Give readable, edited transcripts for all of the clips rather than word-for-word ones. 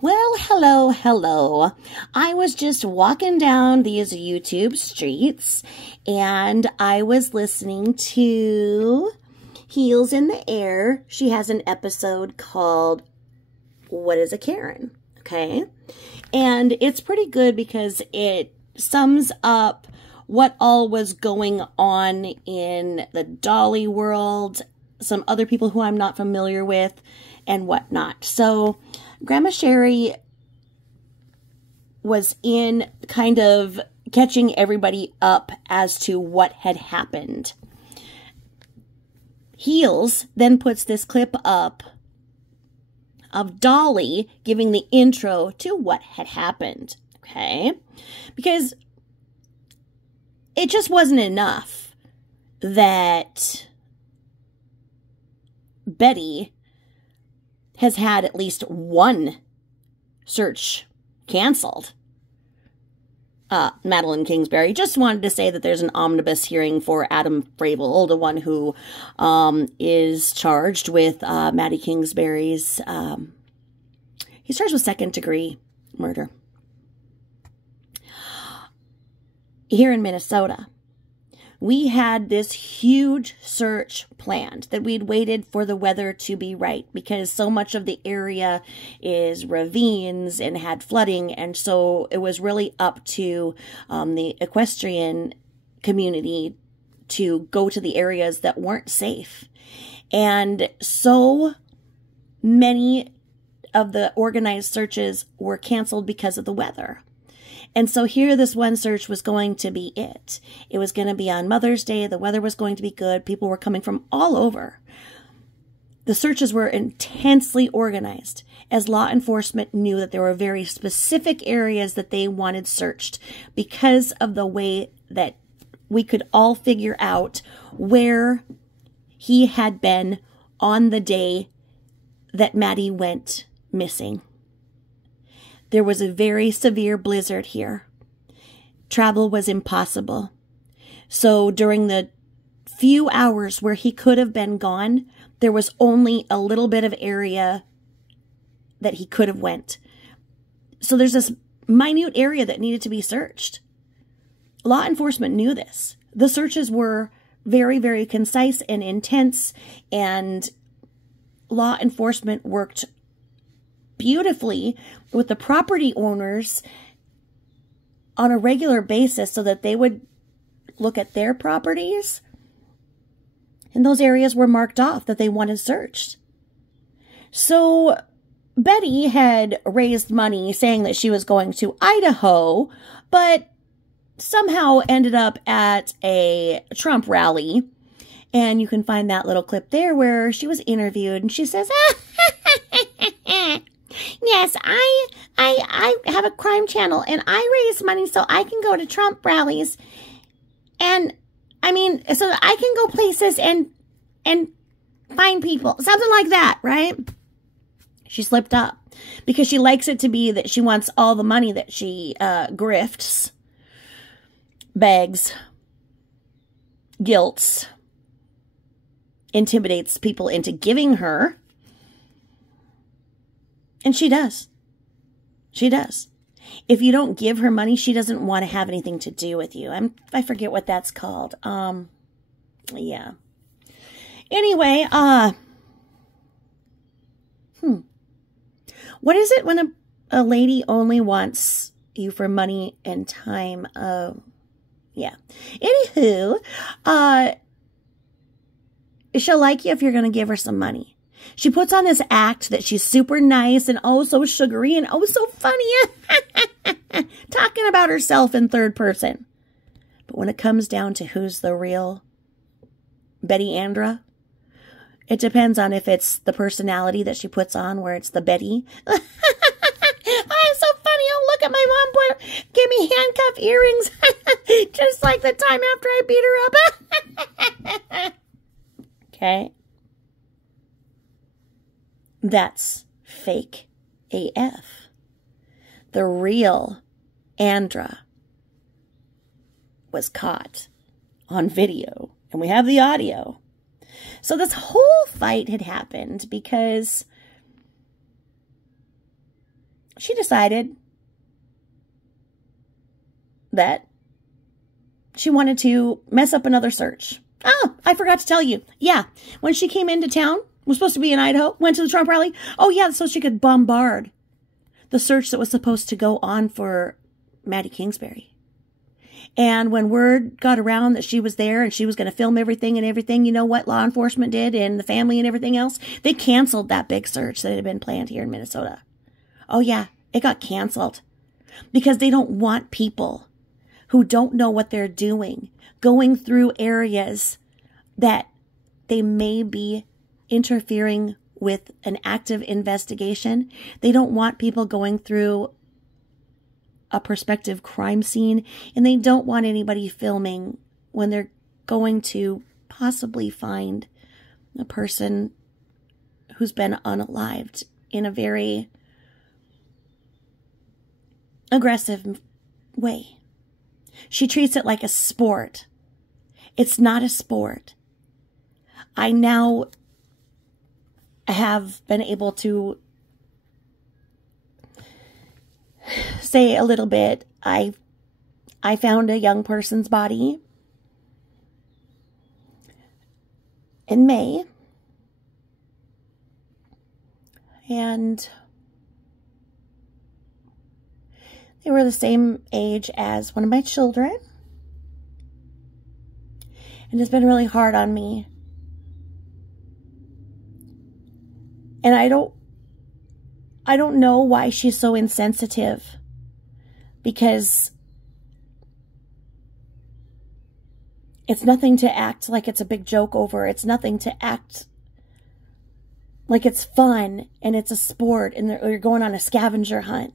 Well, hello, hello. I was just walking down these YouTube streets and I was listening to Heels in the Air. She has an episode called What is a Karen? Okay. And it's pretty good because it sums up what all was going on in the Dolly world, some other people who I'm not familiar with, and whatnot. So Grandma Sherry was in kind of catching everybody up as to what had happened. Heels then puts this clip up of Dolly giving the intro to what had happened. Okay? Because it just wasn't enough that Betty has had at least one search canceled. Madeline Kingsbury just wanted to say that there's an omnibus hearing for Adam Frable, the one who is charged with Maddie Kingsbury's, he's charged with second-degree murder. Here in Minnesota, we had this huge search planned that we'd waited for the weather to be right because so much of the area is ravines and had flooding. And so it was really up to the equestrian community to go to the areas that weren't safe. And so many of the organized searches were canceled because of the weather. And so here this one search was going to be it. It was going to be on Mother's Day. The weather was going to be good. People were coming from all over. The searches were intensely organized as law enforcement knew that there were very specific areas that they wanted searched because of the way that we could all figure out where he had been on the day that Maddie went missing. There was a very severe blizzard here. Travel was impossible. So during the few hours where he could have been gone, there was only a little bit of area that he could have went. So there's this minute area that needed to be searched. Law enforcement knew this. The searches were very, very concise and intense, and law enforcement worked beautifully with the property owners on a regular basis so that they would look at their properties and those areas were marked off that they wanted searched. So Betty had raised money saying that she was going to Idaho, but somehow ended up at a Trump rally. And you can find that little clip there where she was interviewed and she says, yes, I have a crime channel and I raise money so I can go to Trump rallies. And I mean, so that I can go places and find people. Something like that, right? She slipped up because she likes it to be that she wants all the money that she grifts, begs, guilts, intimidates people into giving her. And she does. She does. If you don't give her money, she doesn't want to have anything to do with you. I forget what that's called. Yeah. Anyway, what is it when a lady only wants you for money and time? Yeah. Anywho, she'll like you if you're going to give her some money. She puts on this act that she's super nice and oh so sugary and oh so funny. Talking about herself in third person. But when it comes down to who's the real Betty Andra, it depends on if it's the personality that she puts on where it's the Betty. I'm so funny. Oh, look at my mom gave me handcuff earrings. Just like the time after I beat her up. Okay. That's fake AF. The real Andra was caught on video, and we have the audio. So this whole fight had happened because she decided that she wanted to mess up another search. Oh, I forgot to tell you. Yeah, when she came into town, was supposed to be in Idaho, went to the Trump rally. Oh, yeah, so she could bombard the search that was supposed to go on for Maddie Kingsbury. And when word got around that she was there and she was going to film everything, you know what law enforcement did and the family and everything else? They canceled that big search that had been planned here in Minnesota. Oh, yeah, it got canceled because they don't want people who don't know what they're doing going through areas that they may be interfering with an active investigation. They don't want people going through a prospective crime scene, and they don't want anybody filming when they're going to possibly find a person who's been unalived in a very aggressive way. She treats it like a sport. It's not a sport. I now have been able to say a little bit. I found a young person's body in May, and they were the same age as one of my children, and it's been really hard on me. And I don't know why she's so insensitive, because it's nothing to act like it's a big joke over. It's nothing to act like it's fun and it's a sport and you're going on a scavenger hunt.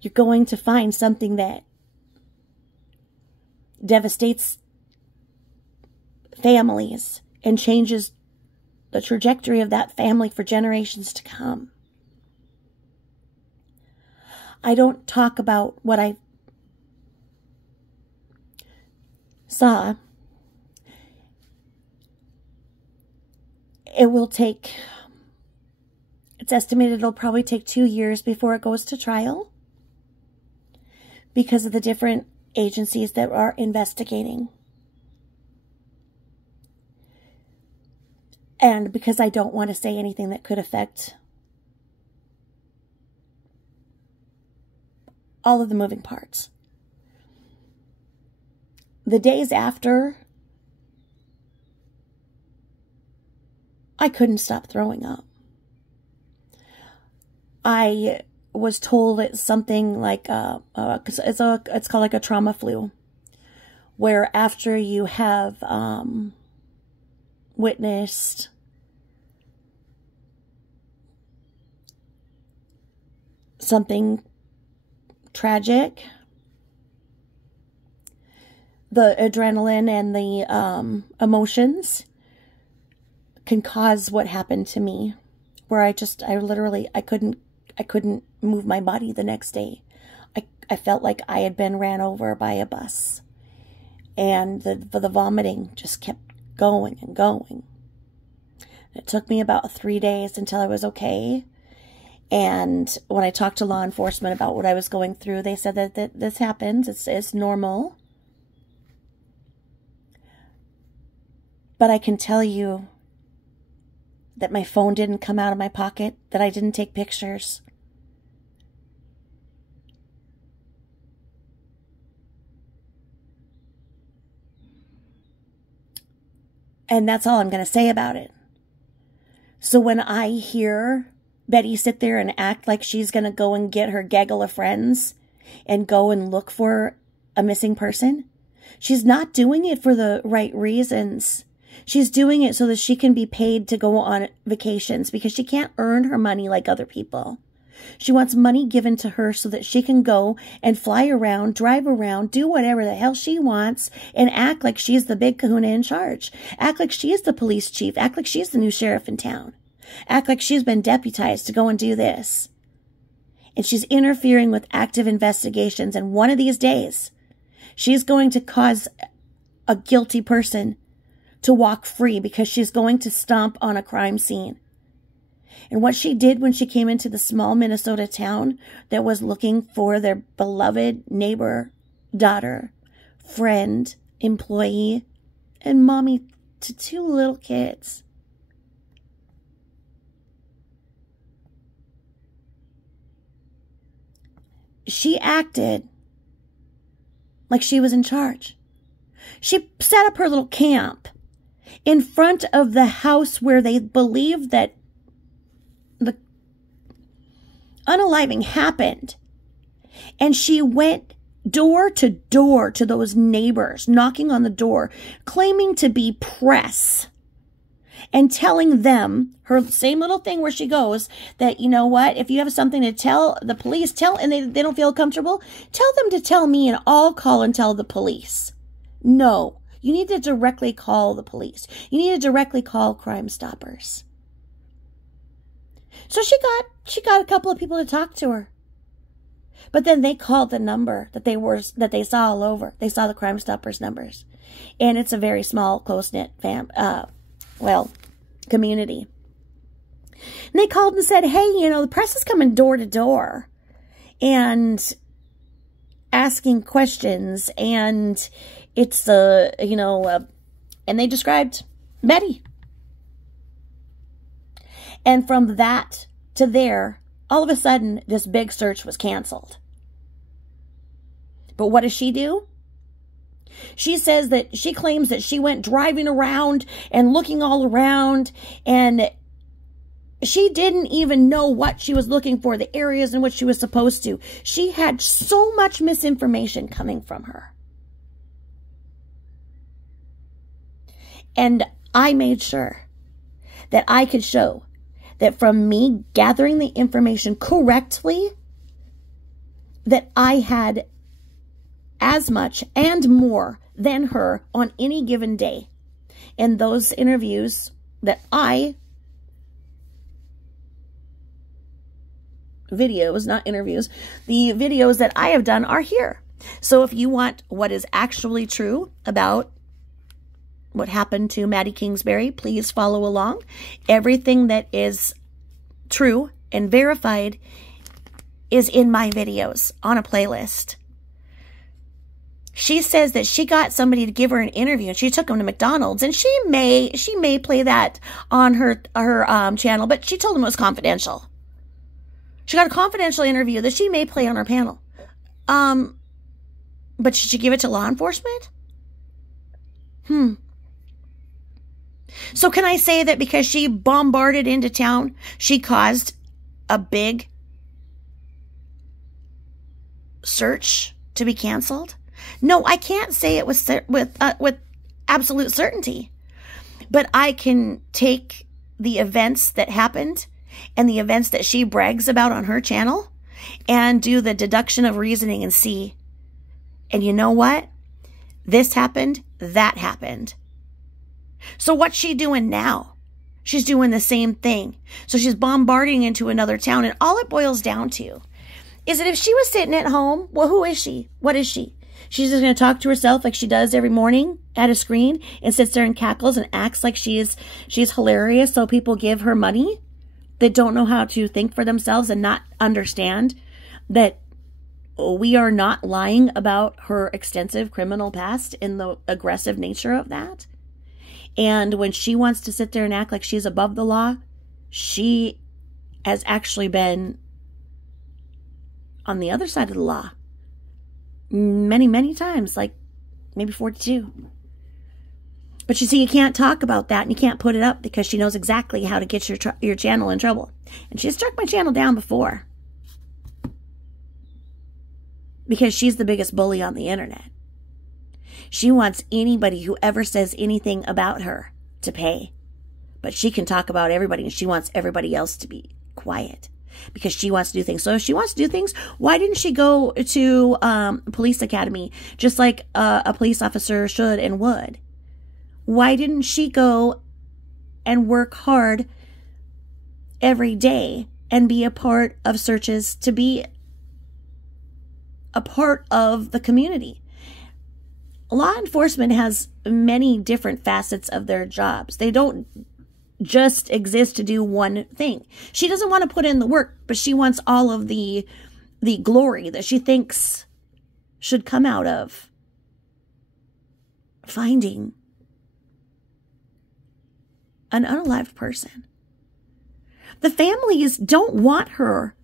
You're going to find something that devastates families and changes the trajectory of that family for generations to come. I don't talk about what I saw. It's estimated it'll probably take 2 years before it goes to trial because of the different agencies that are investigating. And because I don't want to say anything that could affect all of the moving parts. The days after, I couldn't stop throwing up. I was told it's something like it's called like a trauma flu, where after you have witnessed something tragic, the adrenaline and the emotions can cause what happened to me, where I couldn't move my body the next day. I felt like I had been ran over by a bus, and the vomiting just kept going and going. It took me about 3 days until I was okay. And when I talked to law enforcement about what I was going through, they said that this happens. It's normal. But I can tell you that my phone didn't come out of my pocket, that I didn't take pictures. And that's all I'm going to say about it. So when I hear Betty sit there and act like she's going to go and get her gaggle of friends and go and look for a missing person, she's not doing it for the right reasons. She's doing it so that she can be paid to go on vacations because she can't earn her money like other people. She wants money given to her so that she can go and fly around, drive around, do whatever the hell she wants, and act like she's the big kahuna in charge. Act like she's the police chief. Act like she's the new sheriff in town. Act like she's been deputized to go and do this. And she's interfering with active investigations. And one of these days, she's going to cause a guilty person to walk free because she's going to stomp on a crime scene. And what she did when she came into the small Minnesota town that was looking for their beloved neighbor, daughter, friend, employee, and mommy to 2 little kids. She acted like she was in charge. She set up her little camp in front of the house where they believed that the unaliving happened. And she went door to door to those neighbors, knocking on the door, claiming to be press, and telling them her same little thing where she goes that, you know what, if you have something to tell the police, and they don't feel comfortable, tell them to tell me and I'll call and tell the police. No, you need to directly call the police. You need to directly call Crime Stoppers. So she got a couple of people to talk to her. But then they called the number that they saw all over. They saw the Crime Stoppers numbers. And it's a very small, close-knit community. And they called and said, hey, you know, the press is coming door to door and asking questions, and it's, and they described Betty. And from that to there, all of a sudden, this big search was canceled. But what does she do? She says that she claims that she went driving around and looking all around, and she didn't even know what she was looking for, the areas in which she was supposed to. She had so much misinformation coming from her. And I made sure that I could show that from me gathering the information correctly, that I had as much and more than her on any given day. And those interviews that the videos that I have done are here. So if you want what is actually true about what happened to Maddie Kingsbury, please follow along. Everything that is true and verified is in my videos on a playlist. She says that she got somebody to give her an interview, and she took him to McDonald's, and she may play that on her channel, but she told him it was confidential. She got a confidential interview that she may play on her panel. But should she give it to law enforcement? So can I say that because she bombarded into town, she caused a big search to be canceled? No, I can't say it with absolute certainty. But I can take the events that happened and the events that she brags about on her channel and do the deduction of reasoning and see. And you know what? This happened, that happened. So what's she doing now? She's doing the same thing. So she's bombarding into another town, and all it boils down to is that if she was sitting at home, well, who is she? What is she? She's just going to talk to herself like she does every morning at a screen and sits there and cackles and acts like she's hilarious, so people give her money that don't know how to think for themselves and not understand that we are not lying about her extensive criminal past and the aggressive nature of that. And when she wants to sit there and act like she's above the law, she has actually been on the other side of the law many, many times, like maybe 42. But you see, you can't talk about that and you can't put it up because she knows exactly how to get your channel in trouble. And she's struck my channel down before because she's the biggest bully on the internet. She wants anybody who ever says anything about her to pay. But she can talk about everybody, and she wants everybody else to be quiet because she wants to do things. So if she wants to do things, why didn't she go to police academy just like a police officer should and would? Why didn't she go and work hard every day and be a part of searches, to be a part of the community? Law enforcement has many different facets of their jobs. They don't just exist to do one thing. She doesn't want to put in the work, but she wants all of the glory that she thinks should come out of finding an unalived person. The families don't want her.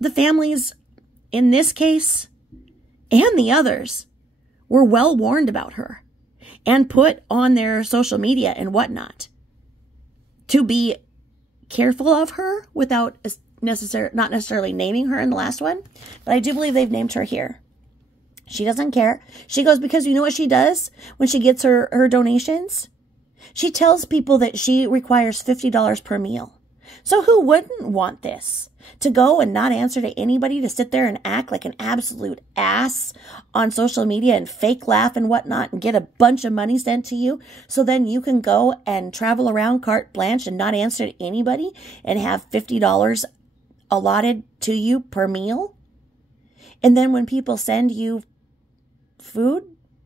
The families, in this case, and the others, were well warned about her and put on their social media and whatnot to be careful of her without not necessarily naming her in the last one. But I do believe they've named her here. She doesn't care. She goes, because you know what she does when she gets her donations? She tells people that she requires $50 per meal. So who wouldn't want this? To go and not answer to anybody, to sit there and act like an absolute ass on social media and fake laugh and whatnot and get a bunch of money sent to you so then you can go and travel around carte blanche and not answer to anybody and have $50 allotted to you per meal? And then when people send you food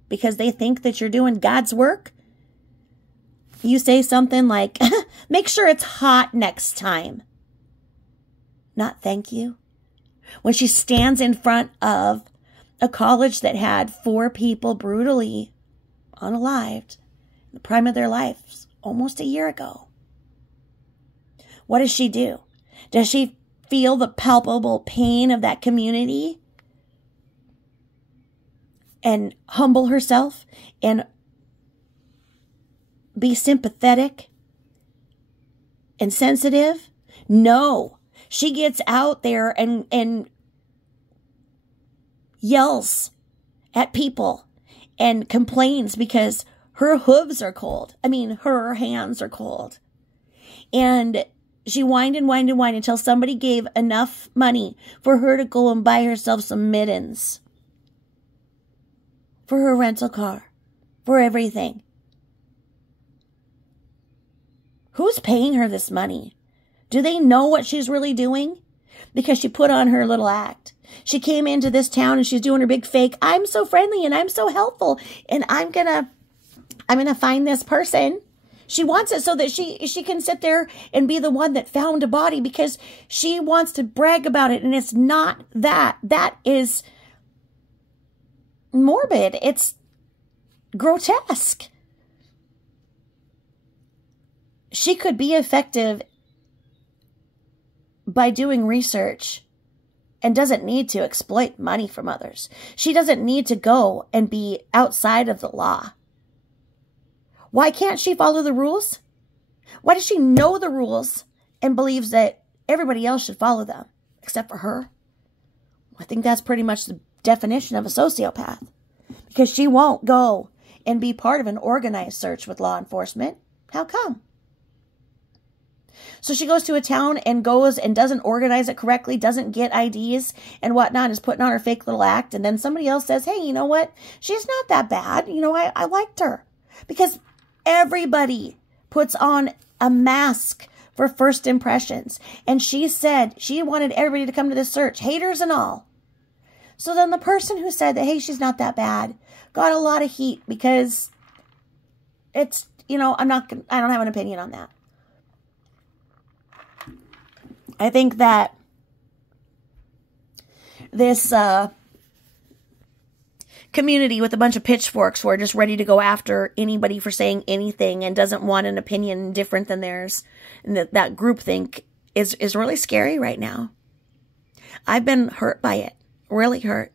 because they think that you're doing God's work, you say something like, make sure it's hot next time. Not thank you. When she stands in front of a college that had 4 people brutally unalived in the prime of their lives almost a year ago. What does she do? Does she feel the palpable pain of that community and humble herself and be sympathetic and sensitive? No. She gets out there and yells at people and complains because her hooves are cold. I mean, her hands are cold. And she whined and whined and whined until somebody gave enough money for her to go and buy herself some mittens for her rental car, for everything. Who's paying her this money? Do they know what she's really doing? Because she put on her little act. She came into this town and she's doing her big fake, I'm so friendly and I'm so helpful and I'm gonna find this person. She wants it so that she can sit there and be the one that found a body because she wants to brag about it, and it's not that. That is morbid. It's grotesque. She could be effective by doing research and doesn't need to exploit money from others. She doesn't need to go and be outside of the law. Why can't she follow the rules? Why does she know the rules and believes that everybody else should follow them except for her? I think that's pretty much the definition of a sociopath, because she won't go and be part of an organized search with law enforcement. How come? So she goes to a town and goes and doesn't organize it correctly, doesn't get IDs and whatnot, is putting on her fake little act. And then somebody else says, hey, you know what? She's not that bad. You know, I liked her. Because everybody puts on a mask for first impressions. And she said she wanted everybody to come to this search, haters and all. So then the person who said that, hey, she's not that bad, got a lot of heat because it's, you know, I don't have an opinion on that. I think that this community with a bunch of pitchforks who are just ready to go after anybody for saying anything and doesn't want an opinion different than theirs, and that groupthink is really scary right now. I've been hurt by it, really hurt.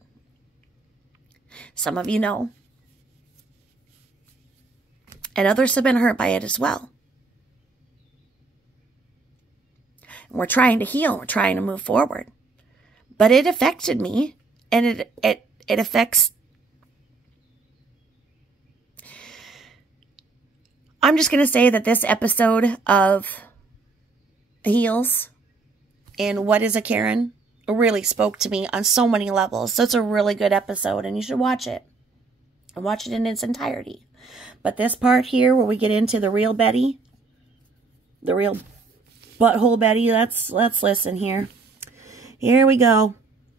Some of you know. And others have been hurt by it as well. We're trying to heal. We're trying to move forward. But it affected me. And it affects... I'm just going to say that this episode of Heals and What is a Karen really spoke to me on so many levels. So it's a really good episode and you should watch it. And watch it in its entirety. But this part here where we get into the real Betty, the real butthole Betty, let's listen here. Here we go.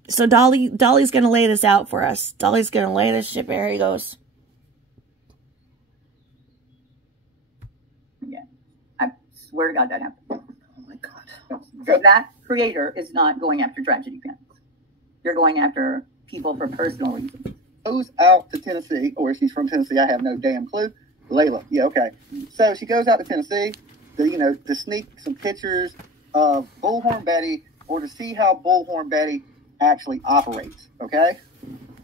So Dolly's going to lay this out for us. Dolly's going to lay this shit. Here he goes. Yeah. swear to God that happened. Oh my God. So that creator is not going after tragedy pimps. They're going after people for personal reasons. Goes out to Tennessee, or she's from Tennessee, I have no damn clue. Layla, yeah, okay. So she goes out to Tennessee to sneak some pictures of Bullhorn Betty, or to see how Bullhorn Betty actually operates, okay?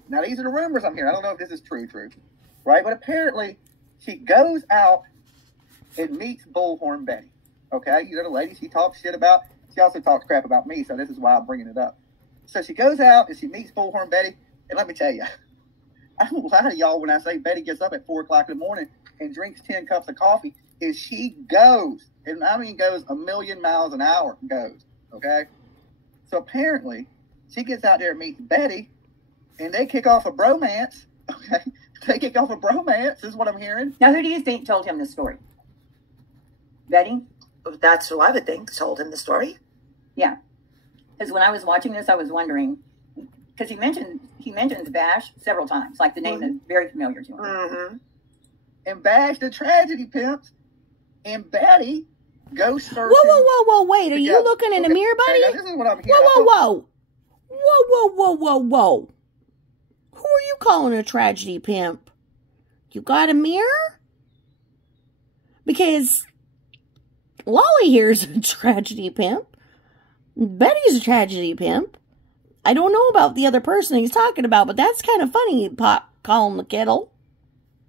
Now, these are the rumors I'm hearing. I don't know if this is true, right? But apparently, she goes out and meets Bullhorn Betty, okay? You know, the lady she talks shit about. She also talks crap about me, so this is why I'm bringing it up. So she goes out and she meets Bullhorn Betty, and let me tell you, I don't lie to y'all when I say Betty gets up at 4 o'clock in the morning and drinks 10 cups of coffee, is she goes, and I mean goes a million miles an hour, goes, okay? So apparently, she gets out there and meets Betty, and they kick off a bromance, okay? They kick off a bromance, is what I'm hearing. Now, who do you think told him this story? Betty? That's who I would think told him the story. Yeah. Because when I was watching this, I was wondering, because he mentions Bash several times, like the name is very familiar to him. Mm-hmm. And Bash the tragedy pimps, and Betty goes searching. Whoa, wait, are you looking in a mirror, buddy? Now, this is what I'm hearing. Whoa. Who are you calling a tragedy pimp? You got a mirror? Because Lolly here's a tragedy pimp. Betty's a tragedy pimp. I don't know about the other person he's talking about, but that's kind of funny, pot calling the kettle.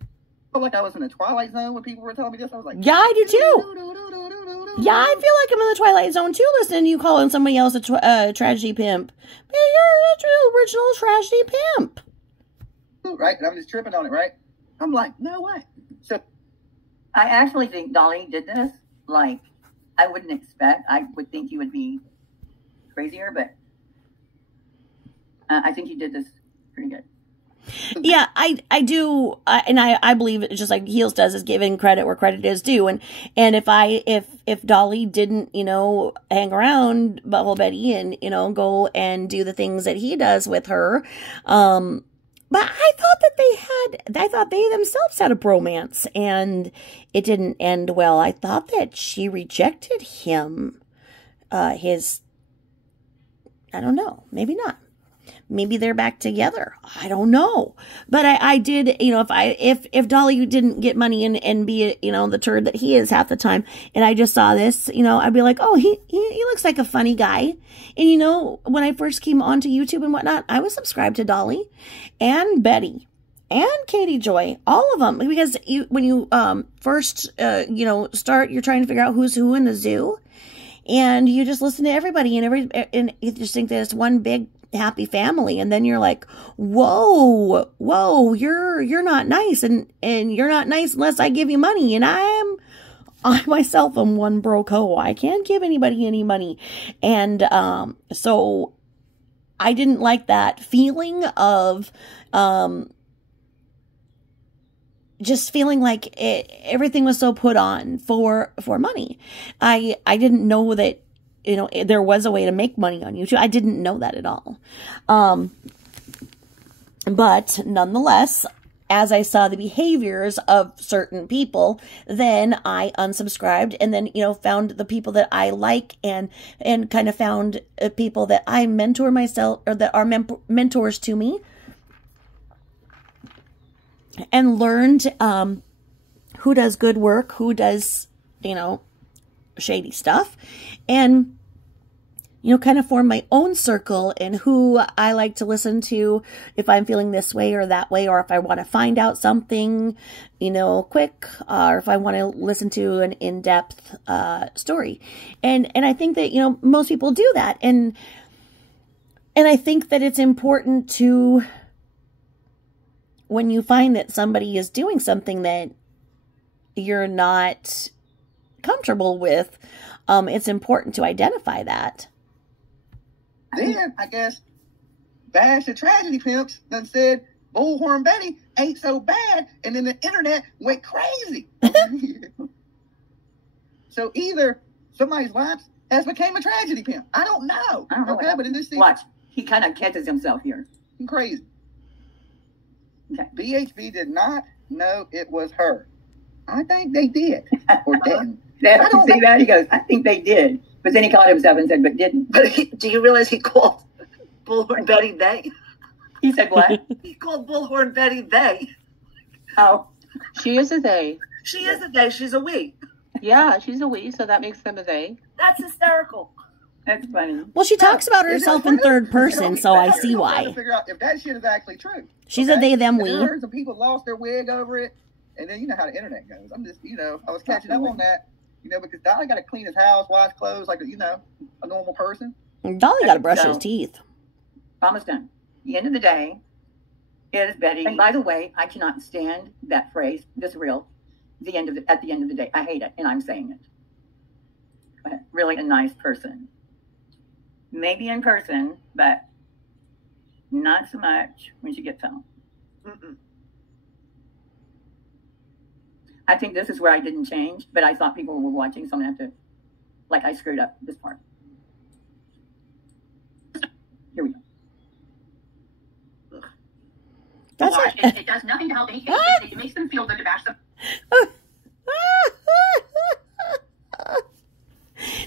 I felt like I was in the Twilight Zone when people were telling me this. I was like, yeah, I do too. Yeah, I feel like I'm in the Twilight Zone too, listening to you calling somebody else a tragedy pimp. Man, you're an original tragedy pimp. Right, and I'm just tripping on it, right? I'm like, no way. So I actually think Dolly did this. Like, I wouldn't expect. I would think he would be crazier, but I think he did this pretty good. Yeah, I do, and I believe it, just like Heels does, is giving credit where credit is due. And if Dolly didn't, hang around Bubble Betty and, go and do the things that he does with her, but I thought they themselves had a bromance, and it didn't end well. I thought that she rejected him, I don't know, maybe not. Maybe they're back together. I don't know. But I did, if Dolly didn't get money and be, the turd that he is half the time, and I just saw this, I'd be like, oh, he looks like a funny guy. And, when I first came onto YouTube and whatnot, I was subscribed to Dolly and Betty and Katie Joy, all of them, because when you first, start, you're trying to figure out who's who in the zoo, and you just listen to everybody, and you just think that it's one big happy family, and then you're like, whoa, you're not nice, and you're not nice unless I give you money, and I myself am one broke hoe. I can't give anybody any money. And so I didn't like that feeling of just feeling like everything was so put on for money. I didn't know that there was a way to make money on YouTube. I didn't know that at all. But nonetheless, as I saw the behaviors of certain people, then I unsubscribed, and then, found the people that I like, and kind of found people that I mentor myself, or that are mentors to me, and learned who does good work, who does, shady stuff, and kind of form my own circle and who I like to listen to if I'm feeling this way or that way, or if I want to find out something, quick, or if I want to listen to an in-depth story. And I think that, most people do that. And I think that it's important to, when you find that somebody is doing something that you're not comfortable with, it's important to identify that. Then, I guess, Bash the Tragedy Pimps done said Bullhorn Betty ain't so bad, and then the internet went crazy. So either somebody's wife has became a tragedy pimp. I don't know. Okay, but in this scene, watch, he kind of catches himself here. Crazy. Okay. BHB did not know it was her. I think they did, or didn't. See that? He goes, I think they did. But then he caught himself and said, but didn't. But do you realize he called Bullhorn Betty they? He said what? He called Bullhorn Betty they. Oh. She is a they. She is a they. She's a we. Yeah, she's a we, so that makes them a they. That's hysterical. That's funny. Well, she talks about herself in third person, so I see I'm trying why. to figure out if that shit is actually true. She's a they, them, we. I heard some people lost their wig over it, and then you know how the internet goes. I'm just, I was catching up on that, because Dolly got to clean his house, wash clothes like a normal person. Dolly got to brush his teeth. Almost done. The end of the day is Betty. And by the way, I cannot stand that phrase, this real, at the end of the day. I hate it, and I'm saying it. But really a nice person. Maybe in person, but not so much when she gets home. Mm-mm. I think this is where I didn't change, but I thought people were watching, so I'm going to have to, I screwed up this part. Here we go. That's it does nothing to help any case. It makes them feel good to bash them.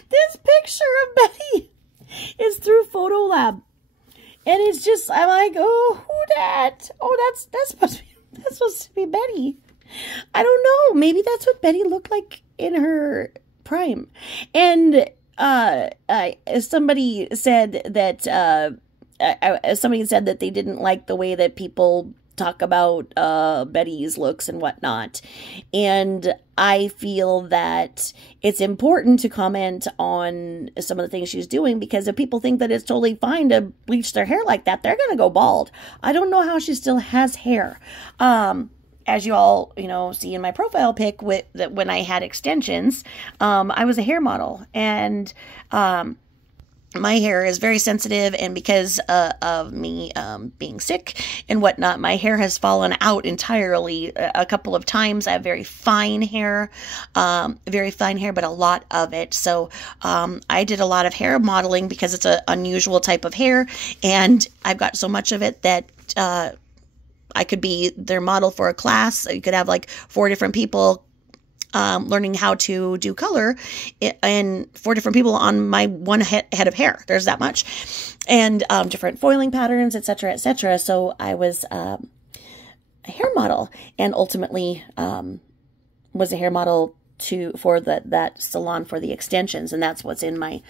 This picture of Betty is through Photo Lab, and it's just, I'm like, oh, who that? Oh, that's supposed to be Betty. I don't know. Maybe that's what Betty looked like in her prime. And somebody said that they didn't like the way that people talk about Betty's looks and whatnot. And I feel that it's important to comment on some of the things she's doing, because if people think that it's totally fine to bleach their hair like that, they're going to go bald. I don't know how she still has hair. As you all, see in my profile pic when I had extensions, I was a hair model, and my hair is very sensitive, and because of me being sick and whatnot, my hair has fallen out entirely a couple of times. I have very fine hair, but a lot of it. So I did a lot of hair modeling because it's an unusual type of hair, and I've got so much of it that I could be their model for a class. You could have 4 different people learning how to do color, and 4 different people on my one head of hair. There's that much. And different foiling patterns, etc., etc. So I was a hair model, and ultimately was a hair model for that salon for the extensions, and that's what's in my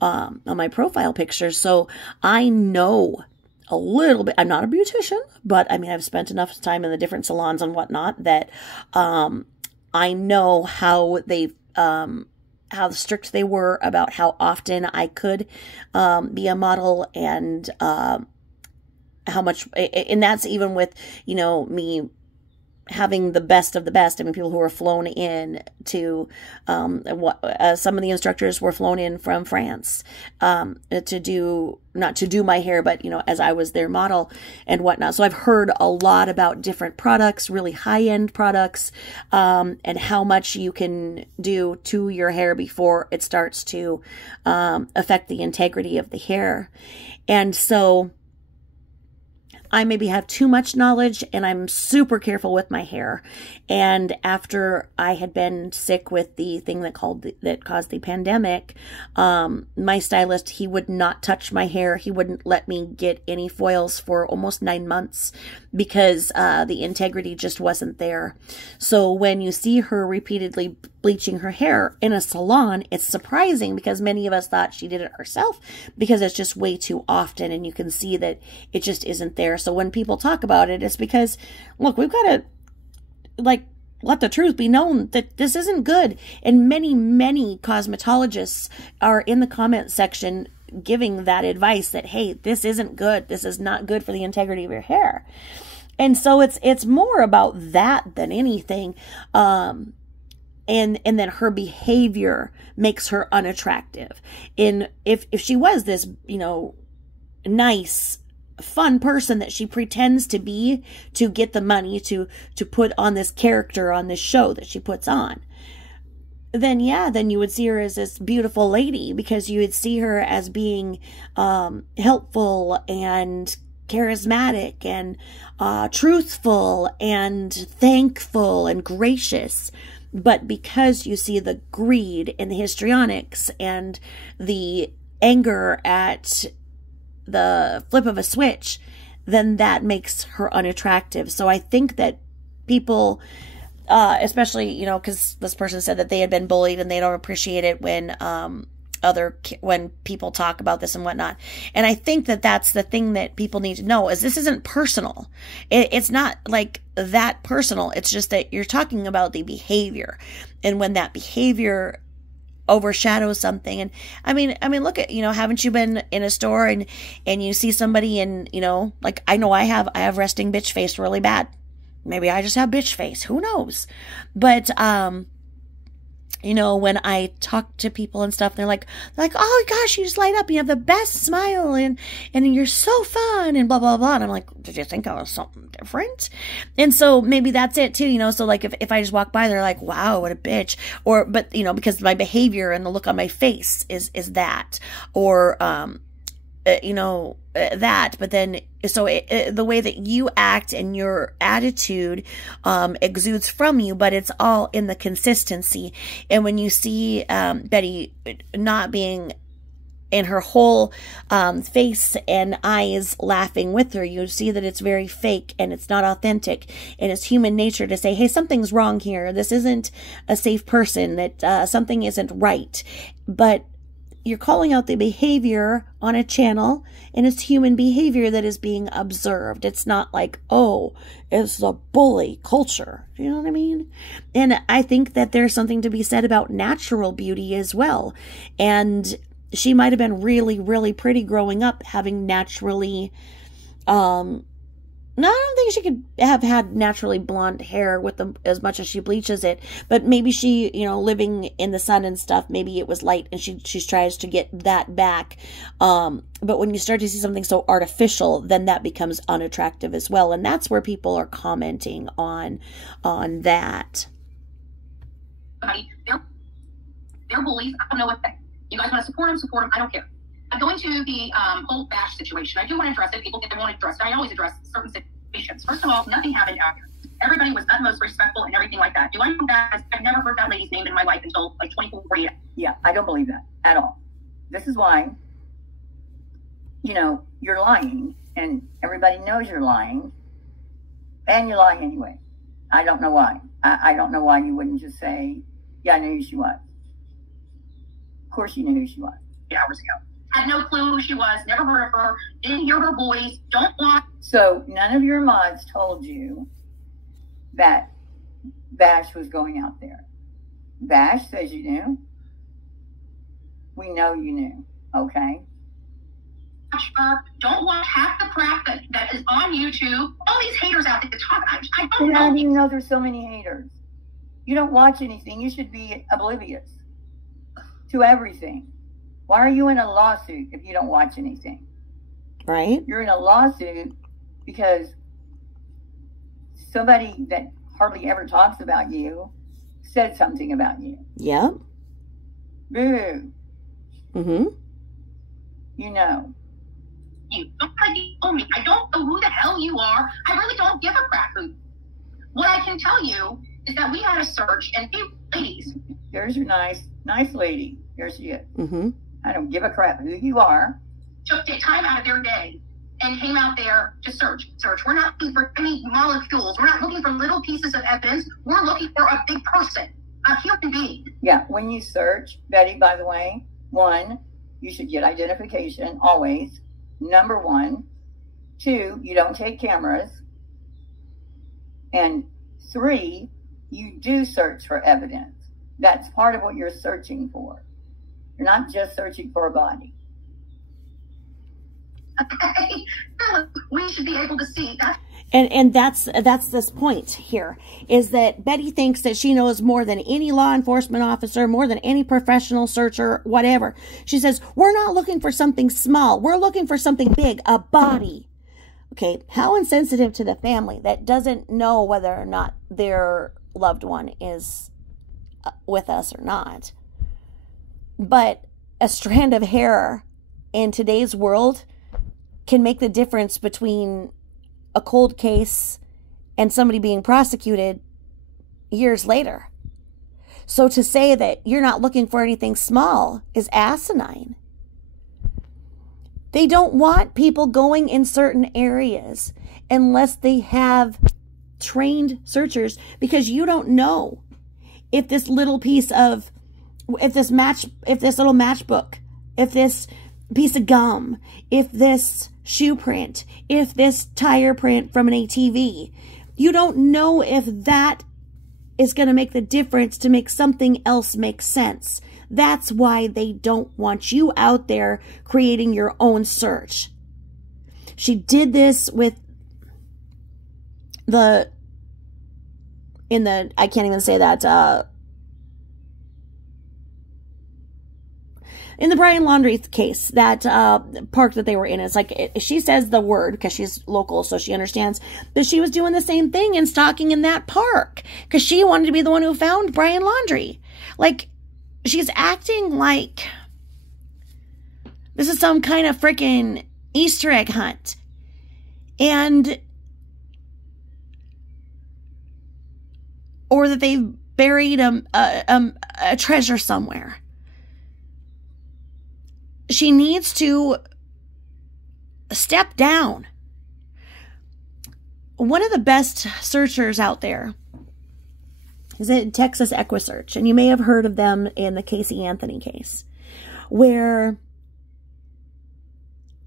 on my profile picture. So I know a little bit. I'm not a beautician, but I mean, I've spent enough time in the different salons and whatnot that I know how how strict they were about how often I could be a model, and how much, and that's even with, me having the best of the best. I mean, people who were flown in to, some of the instructors were flown in from France, not to do my hair, but, as I was their model and whatnot. So I've heard a lot about different products, really high-end products, and how much you can do to your hair before it starts to, affect the integrity of the hair. And so I maybe have too much knowledge, and I'm super careful with my hair. And after I had been sick with the thing that caused the pandemic, my stylist, he would not touch my hair. He wouldn't let me get any foils for almost 9 months because the integrity just wasn't there. So when you see her repeatedly bleaching her hair in a salon, it's surprising because many of us thought she did it herself, because it's just way too often, and you can see that it just isn't there. So when people talk about it, it's because, look, we've got to let the truth be known that this isn't good. And many, many cosmetologists are in the comment section giving that advice that, hey, this isn't good. This is not good for the integrity of your hair. And so it's more about that than anything. And then her behavior makes her unattractive. If she was this, nice, fun person that she pretends to be to get the money to put on this character on this show that she puts on, then you would see her as this beautiful lady, because you would see her as being helpful and charismatic and truthful and thankful and gracious. But because you see the greed and the histrionics and the anger at the flip of a switch, then that makes her unattractive. So I think that people, especially, you know, because this person said that they had been bullied and they don't appreciate it when when people talk about this and whatnot. And I think that that's the thing that people need to know, is this isn't personal. It's not like that personal. It's just that you're talking about the behavior, and when that behavior overshadows something. And I mean, look at, you know, haven't you been in a store and you see somebody and, you know, like, I know I have resting bitch face really bad. Maybe I just have bitch face. Who knows? But, you know, when I talk to people and stuff, they're like, oh gosh, you just light up. You have the best smile and you're so fun and blah, blah, blah. And I'm like, did you think I was something different? And so maybe that's it too, you know? So like if I just walk by, they're like, wow, what a bitch. But you know, because my behavior and the look on my face is that, or, you know, that, but then, so the way that you act and your attitude, exudes from you, but it's all in the consistency. And when you see, Betty not being in her whole, face and eyes laughing with her, you see that it's very fake and it's not authentic, and it's human nature to say, hey, something's wrong here. This isn't a safe person, that, something isn't right. But you're calling out the behavior on a channel, and it's human behavior that is being observed. It's not like, oh, it's a bully culture. You know what I mean? And I think that there's something to be said about natural beauty as well. And she might have been really, really pretty growing up, having naturally, no, I don't think she could have had naturally blonde hair with them as much as she bleaches it, but maybe she, you know, living in the sun and stuff, maybe it was light and she tries to get that back. But when you start to see something so artificial, then that becomes unattractive as well. And that's where people are commenting on that. They're bullies. I don't know what they, you guys want to support them, I don't care. Going to the whole bash situation, I do want to address it. People think they want to address it. I always address certain situations. First of all, nothing happened out here. Everybody was utmost respectful and everything like that. Do I know that? I've never heard that lady's name in my life until like 24 years. Yeah, I don't believe that at all. This is why, you know, you're lying, and everybody knows you're lying, and you lie anyway. I don't know why. I don't know why you wouldn't just say, yeah, I knew who she was. Of course you knew who she was. Hours ago. Had no clue who she was, never heard of her, didn't hear her voice, don't want. So none of your mods told you that Bash was going out there. Bash says you knew. We know you knew, okay? Watch her, don't watch half the crap that is on YouTube. All these haters out there that talk, I don't know. How do you know there's so many haters? You don't watch anything. You should be oblivious to everything. Why are you in a lawsuit if you don't watch anything? Right. You're in a lawsuit because somebody that hardly ever talks about you said something about you. Yep. Boo. Mm-hmm. You know. You don't try to own me. I don't know who the hell you are. I really don't give a crap who. What I can tell you is that we had a search, and hey, ladies. There's your nice lady. Here she is. Mm-hmm. I don't give a crap who you are. Took the time out of their day and came out there to search. We're not looking for any molecules. We're not looking for little pieces of evidence. We're looking for a big person, a human being. Yeah, when you search, Betty, by the way, 1, you should get identification always. Number 1. 2, you don't take cameras. And 3, you do search for evidence. That's part of what you're searching for. You're not just searching for a body. We should be able to see that. And that's this point here, is that Betty thinks that she knows more than any law enforcement officer, more than any professional searcher, whatever. She says, we're not looking for something small. We're looking for something big, a body. Okay, how insensitive to the family that doesn't know whether or not their loved one is with us or not. But a strand of hair in today's world can make the difference between a cold case and somebody being prosecuted years later. So to say that you're not looking for anything small is asinine. They don't want people going in certain areas unless they have trained searchers, because you don't know if this little piece of, if this little matchbook, if this piece of gum, if this shoe print, if this tire print from an ATV, you don't know if that is going to make the difference to make something else make sense. That's why they don't want you out there creating your own search. She did this with I can't even say that, in the Brian Laundrie case, that park that they were in, it's like, she says the word because she's local, so she understands, but she was doing the same thing and stalking in that park because she wanted to be the one who found Brian Laundrie. Like, she's acting like this is some kind of freaking Easter egg hunt. And, or that they've buried a treasure somewhere. She needs to step down. One of the best searchers out there is at Texas EquiSearch, and you may have heard of them in the Casey Anthony case, where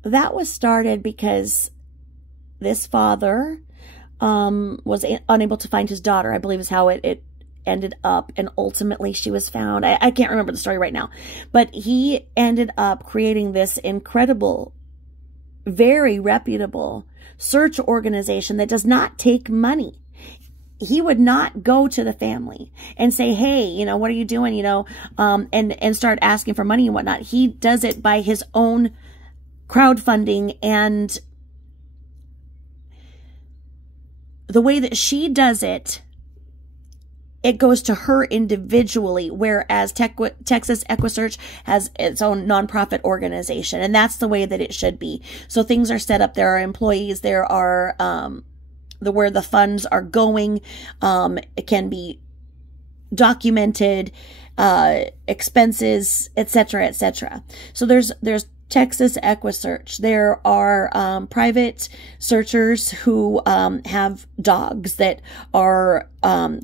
that was started because this father was unable to find his daughter, I believe is how it ended up, and ultimately she was found. I can't remember the story right now, but he ended up creating this incredible, very reputable search organization that does not take money. He would not go to the family and say, hey, you know, what are you doing? You know, and start asking for money and whatnot. He does it by his own crowdfunding, and the way that she does it, it goes to her individually, whereas Texas EquiSearch has its own nonprofit organization, and that's the way that it should be. So things are set up. There are employees. There are where the funds are going. It can be documented, expenses, etc., etc. So there's Texas EquiSearch. There are private searchers who have dogs that are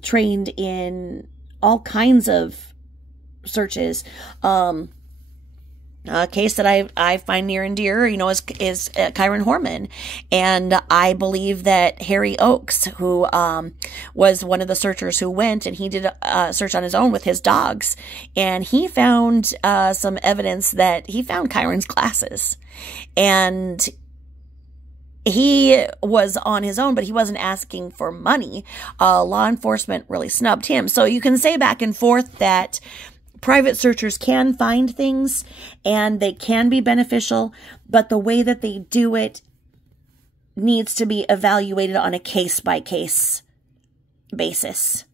trained in all kinds of searches. A case that I find near and dear, you know, is Kyron Horman. And I believe that Harry Oakes, who was one of the searchers who went, and he did a search on his own with his dogs, and he found some evidence that he found Kyron's glasses. And he was on his own, but he wasn't asking for money. Law enforcement really snubbed him. So you can say back and forth that private searchers can find things and they can be beneficial, but the way that they do it needs to be evaluated on a case-by-case basis.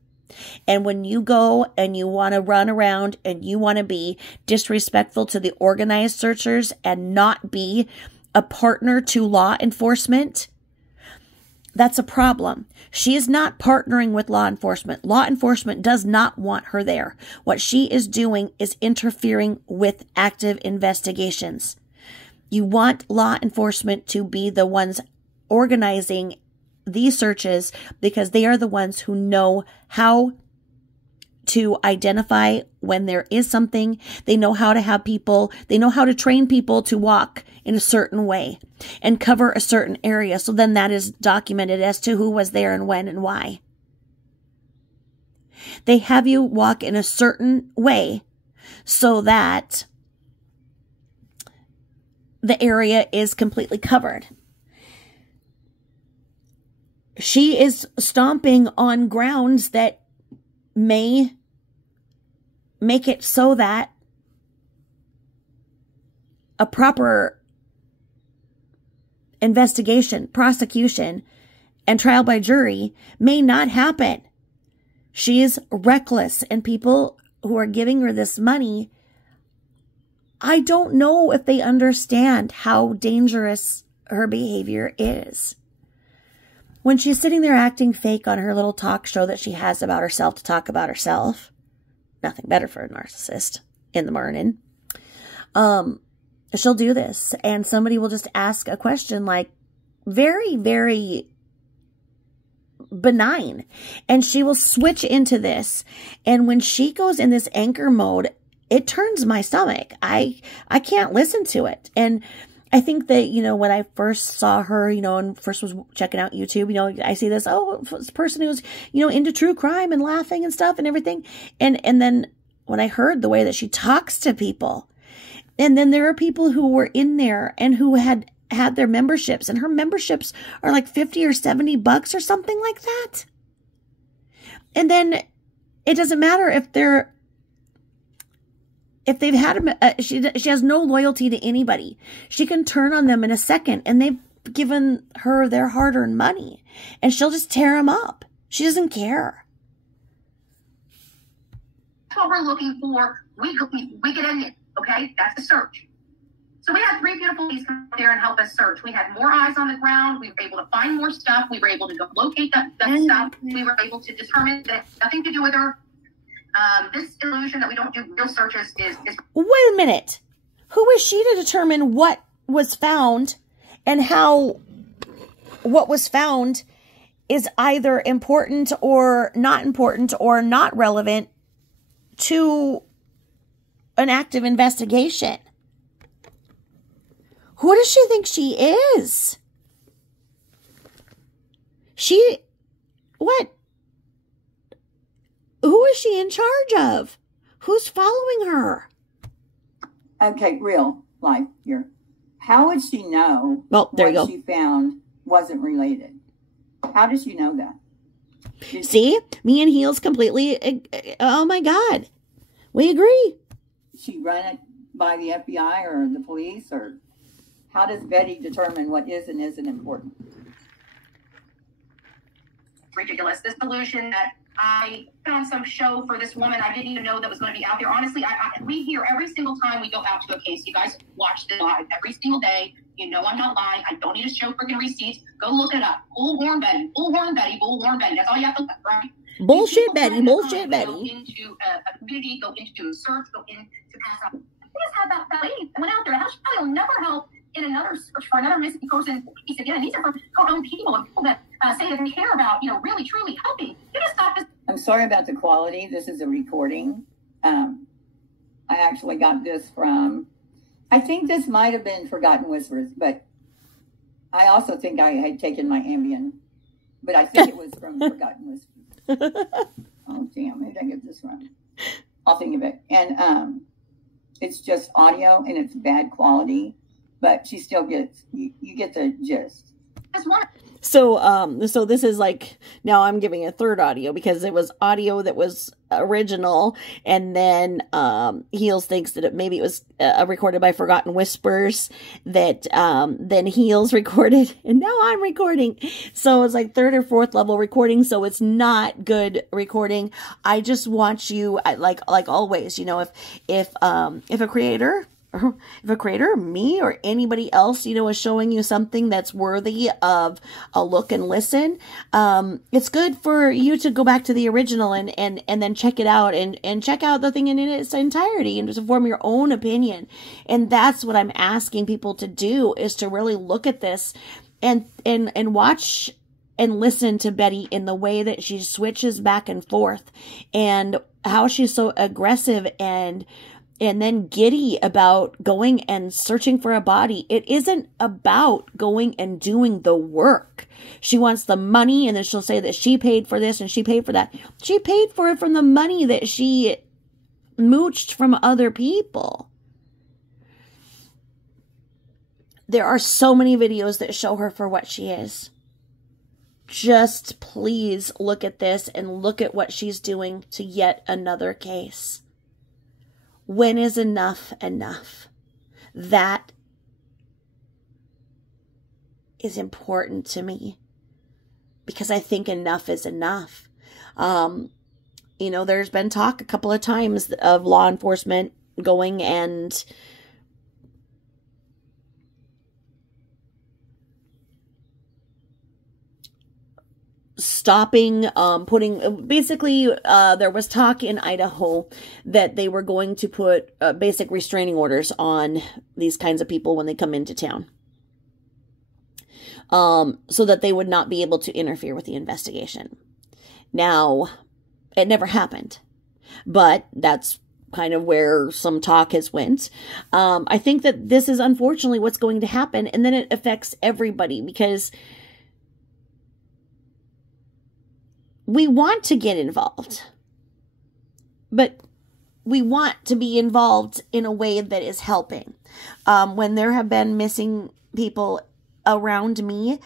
And when you go and you want to run around and you want to be disrespectful to the organized searchers and not be a partner to law enforcement, that's a problem. She is not partnering with law enforcement. Law enforcement does not want her there. What she is doing is interfering with active investigations. You want law enforcement to be the ones organizing these searches because they are the ones who know how to identify when there is something. They know how to have people, they know how to train people to walk in a certain way and cover a certain area. So then that is documented as to who was there and when and why. They have you walk in a certain way so that the area is completely covered. She is stomping on grounds that may make it so that a proper investigation, prosecution, and trial by jury may not happen. She is reckless, and people who are giving her this money, I don't know if they understand how dangerous her behavior is. When she's sitting there acting fake on her little talk show that she has about herself to talk about herself, nothing better for a narcissist in the morning. She'll do this, and somebody will just ask a question like very, very benign, and she will switch into this. And when she goes in this anchor mode, it turns my stomach. I can't listen to it. And I think that, you know, when I first saw her, you know, and first was checking out YouTube, you know, I see this, oh, this person who's, you know, into true crime and laughing and stuff and everything. And then when I heard the way that she talks to people, and then there are people who were in there and who had their memberships, and her memberships are like $50 or $70 or something like that. And then it doesn't matter if they've had she has no loyalty to anybody. She can turn on them in a second, and they've given her their hard-earned money, and she'll just tear them up. She doesn't care. That's what we're looking for. We get in it, okay? That's the search. So we had 3 beautiful ladies come there and help us search. We had more eyes on the ground. We were able to find more stuff. We were able to go locate that stuff. We were able to determine that it had nothing to do with her. This illusion that we don't do real searches is... Wait a minute. Who is she to determine what was found and how what was found is either important or not relevant to an active investigation? Who does she think she is? What? Who is she in charge of? Who's following her? Okay, real life here. How would she know Well, there you what go. she found wasn't related? How does she know that? See? Me and Heels completely... Oh, my God. We agree. She run it by the FBI or the police? Or how does Betty determine what is and isn't important? Ridiculous. This illusion that I put on some show for this woman I didn't even know that was going to be out there. Honestly, we hear every single time we go out to a case. You guys watch this live every single day. You know I'm not lying. I don't need to show freaking receipts. Go look it up. Bullhorn Betty. Bullhorn Betty. Bullhorn Betty. That's all you have to look at, right? Bullshit Betty. Bullshit Go Betty. into a community. Go into a search. Go into pass out. We just had that lady that went out there. How she will never help in another search for another missing person. He said, again, these are from her own people and people that say that they care about, you know, really, truly helping. You just stop this. I'm sorry about the quality. This is a recording. I actually got this from, I think this might have been Forgotten Whispers, but I also think I had taken my Ambien, but I think it was from Forgotten Whispers. Oh, damn, where did I get this from? I'll think of it. And it's just audio, and it's bad quality, but she still gets, you get the gist. So this is like, now I'm giving a third audio because it was audio that was original, and then Heels thinks that maybe it was recorded by Forgotten Whispers that then Heels recorded, and now I'm recording. So it's like 3rd or 4th level recording, so it's not good recording. I just want you, like always, you know, if a creator, me or anybody else, you know, is showing you something that's worthy of a look and listen, it's good for you to go back to the original and then check it out and check out the thing in its entirety and just form your own opinion. And that's what I'm asking people to do, is to really look at this and watch and listen to Betty in the way that she switches back and forth, and how she's so aggressive and then giddy about going and searching for a body. It isn't about going and doing the work. She wants the money, and then she'll say that she paid for this and she paid for that. She paid for it from the money that she mooched from other people. There are so many videos that show her for what she is. Just please look at this and look at what she's doing to yet another case. When is enough enough? That is important to me, because I think enough is enough. You know, there's been talk a couple of times of law enforcement going and stopping, basically, there was talk in Idaho that they were going to put basic restraining orders on these kinds of people when they come into town. So that they would not be able to interfere with the investigation. Now, it never happened, but that's kind of where some talk has went. I think that this is unfortunately what's going to happen, and then it affects everybody, because we want to get involved, but we want to be involved in a way that is helping. When there have been missing people around me,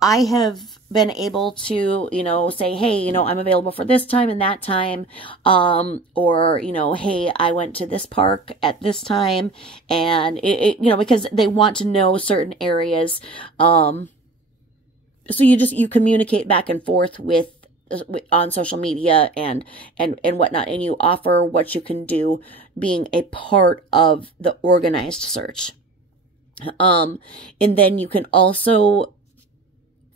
I have been able to, say, hey, I'm available for this time and that time. Or, hey, I went to this park at this time, and because they want to know certain areas. So you communicate back and forth on social media and whatnot, and you offer what you can do, being a part of the organized search. And then you can also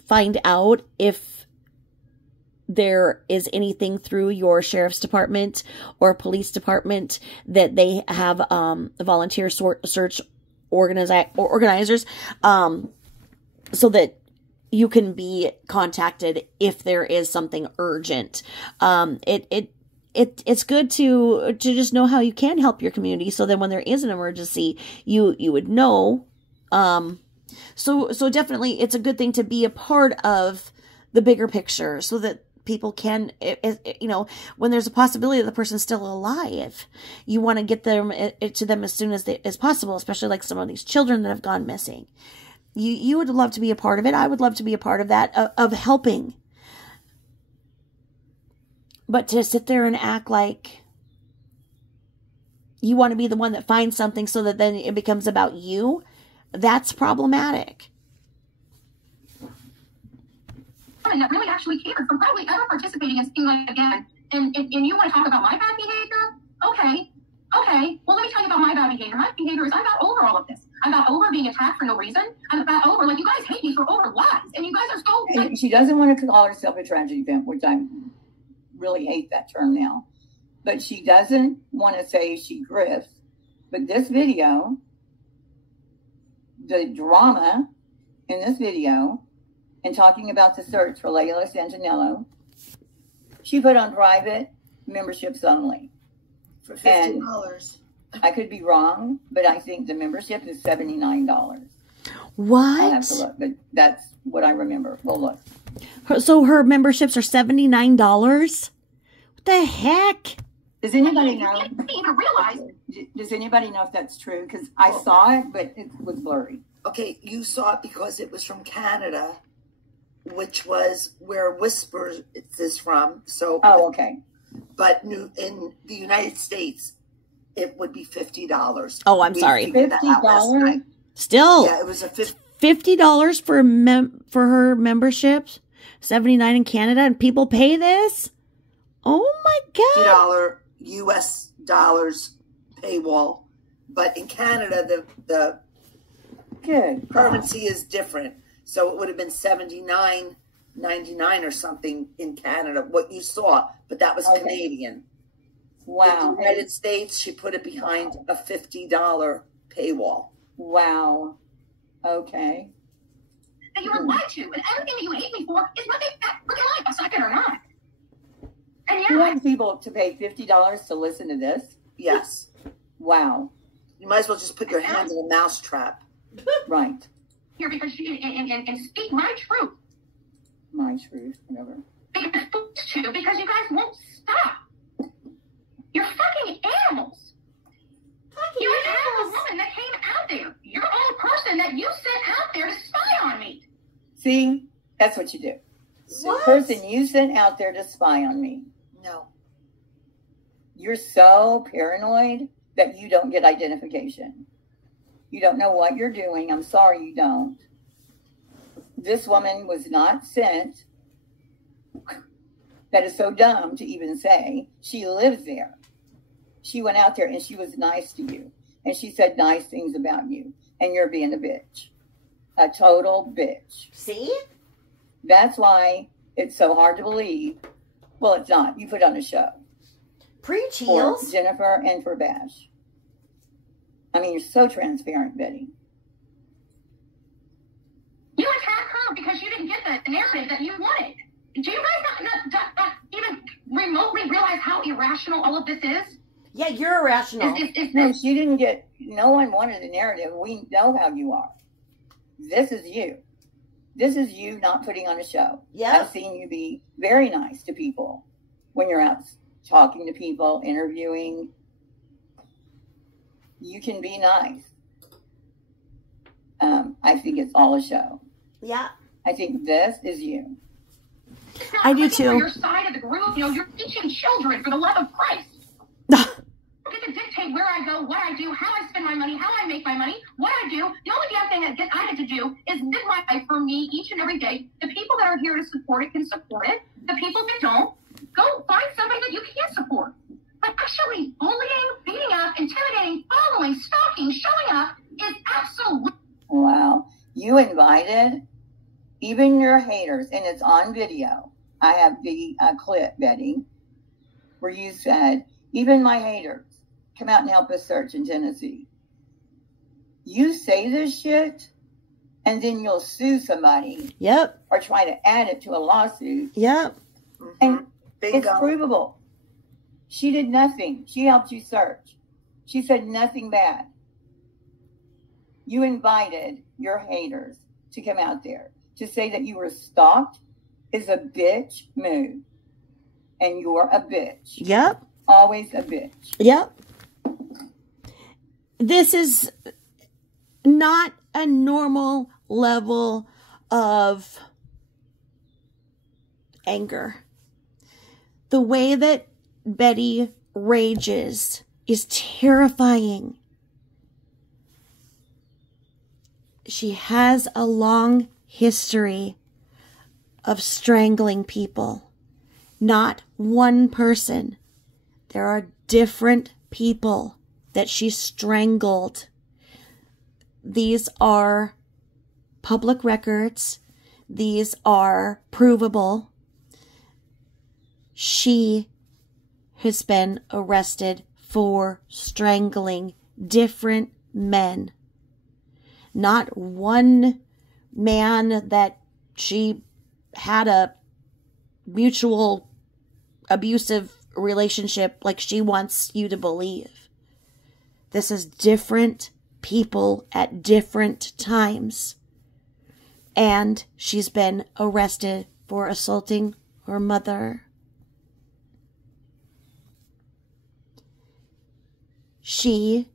find out if there is anything through your sheriff's department or police department that they have volunteer search organizers, so that you can be contacted if there is something urgent. It's good to just know how you can help your community, so that when there is an emergency, you would know. So definitely it's a good thing to be a part of the bigger picture, so that people can, when there's a possibility that the person's still alive, you want to get them to them as soon as possible, especially like some of these children that have gone missing. You would love to be a part of it. I would love to be a part of that, of helping. But to sit there and act like you want to be the one that finds something so that then it becomes about you, that's problematic. That really actually cared from probably ever participating in something like again. And you want to talk about my bad behavior? Okay. Well, let me tell you about my bad behavior. My behavior is I got over all of this. I got over being attacked for no reason. I got over, you guys hate me for over lies. And you guys are so... And she doesn't want to call herself a tragedy vamp, which I really hate that term now. But she doesn't want to say she grifts. But this video, the drama in this video, and talking about the search for Layla Santinello, she put on private memberships only. For $50. I could be wrong, but I think the membership is $79. What? I'll have to look, but that's what I remember. We'll look. So her memberships are $79? What the heck? Does anybody know? I didn't even realize. Does anybody know if that's true? Because I saw it, but it was blurry. Okay, you saw it because it was from Canada, which was where Whispers is from. So, oh, okay. But in the United States, it would be $50. Oh, I'm sorry. $50? Still. Yeah, it was a $50 for her memberships, $79 in Canada, and people pay this? Oh my God. $50 US dollars paywall. But in Canada, the Good currency is different. So it would have been $79.99 or something in Canada, what you saw, but that was Canadian. Wow. In the United States, she put it behind a $50 paywall. Wow. Okay. That you were lied to, and everything that you hate me for is what they freaking like, a second or not. And You yeah, want people to pay $50 to listen to this? Yes. Wow. You might as well just put your hand in a mousetrap. Right. here because she and speak my truth. My truth, whatever. Because you guys won't stop. You're fucking animals. You have a woman that came out there, your own person that you sent out there to spy on me. See, that's what you do. What? The person you sent out there to spy on me. No. You're so paranoid that you don't get identification. You don't know what you're doing. I'm sorry you don't. This woman was not sent. That is so dumb to even say. She lives there. She went out there and she was nice to you. And she said nice things about you. And you're being a bitch. A total bitch. See? That's why It's so hard to believe. Well, it's not. You put on a show. Preach, For Heels. Jennifer and for Bash. I mean, you're so transparent, Betty. You attack her because you didn't get the narrative that you wanted. Do you guys not even remotely realize how irrational all of this is? Yeah, you're irrational. No, she didn't get, no one wanted the narrative. We know how you are. This is you. This is you not putting on a show. Yeah. I've seen you be very nice to people when you're out talking to people, interviewing. You can be nice. I think it's all a show. Yeah. I think this is you. I do too. Your side of the group, you know, you're teaching children for the love of Christ. You get to dictate where I go, what I do, how I spend my money, how I make my money, what I do. The only damn thing that I get to do is live my life for me each and every day. The people that are here to support it can support it. The people that don't, go find somebody that you can support. But actually bullying, beating up, intimidating, following, stalking, showing up is absolutely... Wow. You invited even your haters, and it's on video. I have the clip, Betty, where you said, even my haters, come out and help us search in Tennessee. You say this shit, and then you'll sue somebody. Yep. Or try to add it to a lawsuit. Yep. And Bingo. it's provable. She did nothing. She helped you search. She said nothing bad. You invited your haters to come out there. To say that you were stalked is a bitch move. And you're a bitch. Yep. Always a bitch. Yep. This is not a normal level of anger. The way that Betty rages is terrifying. She has a long history of strangling people. Not one person. There are different people that she strangled. These are public records. These are provable. She has been arrested for strangling different men. Not one man that she had a mutual abusive relationship like she wants you to believe. This is different people at different times. And she's been arrested for assaulting her mother. She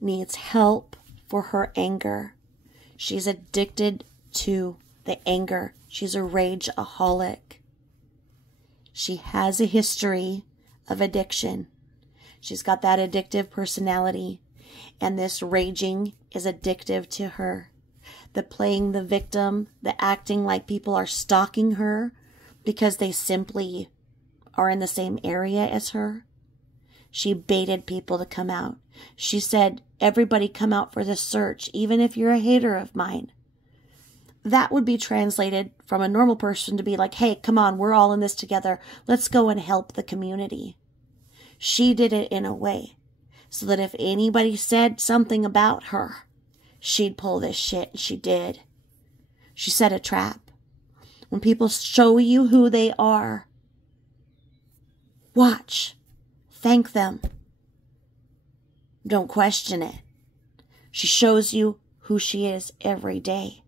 needs help for her anger. She's addicted to the anger. She's a rageaholic. She has a history of addiction. She's got that addictive personality, and this raging is addictive to her. The playing the victim, the acting like people are stalking her because they simply are in the same area as her. She baited people to come out. She said, everybody come out for this search, even if you're a hater of mine. That would be translated from a normal person to be like, hey, come on, we're all in this together. Let's go and help the community. She did it in a way so that if anybody said something about her, she'd pull this shit, and she did. She set a trap. When people show you who they are, watch. Thank them. Don't question it. She shows you who she is every day.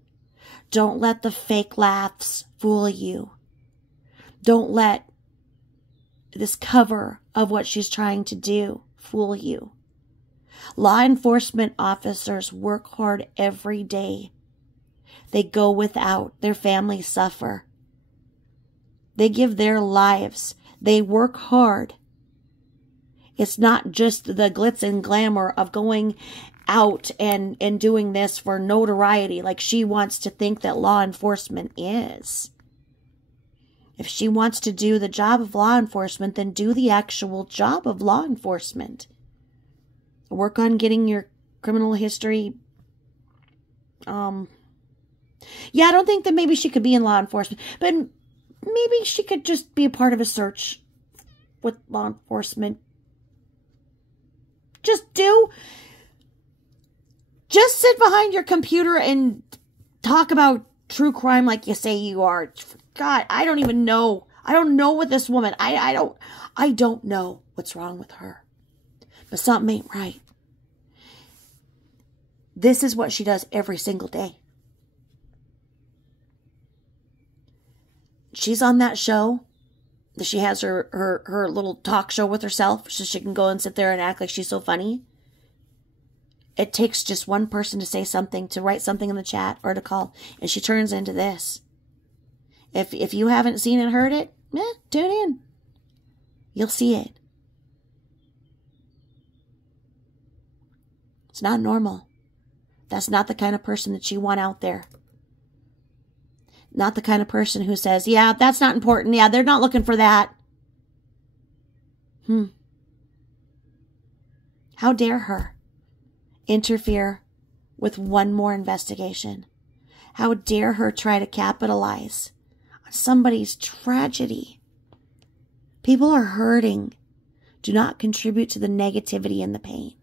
Don't let the fake laughs fool you. Don't let this cover of what she's trying to do fool you. Law enforcement officers work hard every day. They go without. Their families suffer. They give their lives. They work hard. It's not just the glitz and glamour of going out and doing this for notoriety like she wants to think that law enforcement is. If she wants to do the job of law enforcement, then do the actual job of law enforcement. Work on getting your criminal history. Yeah, I don't think that maybe she could be in law enforcement, but maybe she could just be a part of a search with law enforcement. Just sit behind your computer and talk about true crime like you say you are. God, I don't even know. I don't know what this woman, I don't know what's wrong with her. But something ain't right. This is what she does every single day. She's on that show. She has her little talk show with herself so she can go and sit there and act like she's so funny. It takes just one person to say something, to write something in the chat or to call, and she turns into this. If you haven't seen and heard it, tune in. You'll see it. It's not normal. That's not the kind of person that you want out there. Not the kind of person who says, yeah, that's not important. Yeah, they're not looking for that. How dare her interfere with one more investigation? How dare her try to capitalize on somebody's tragedy? People are hurting. Do not contribute to the negativity and the pain.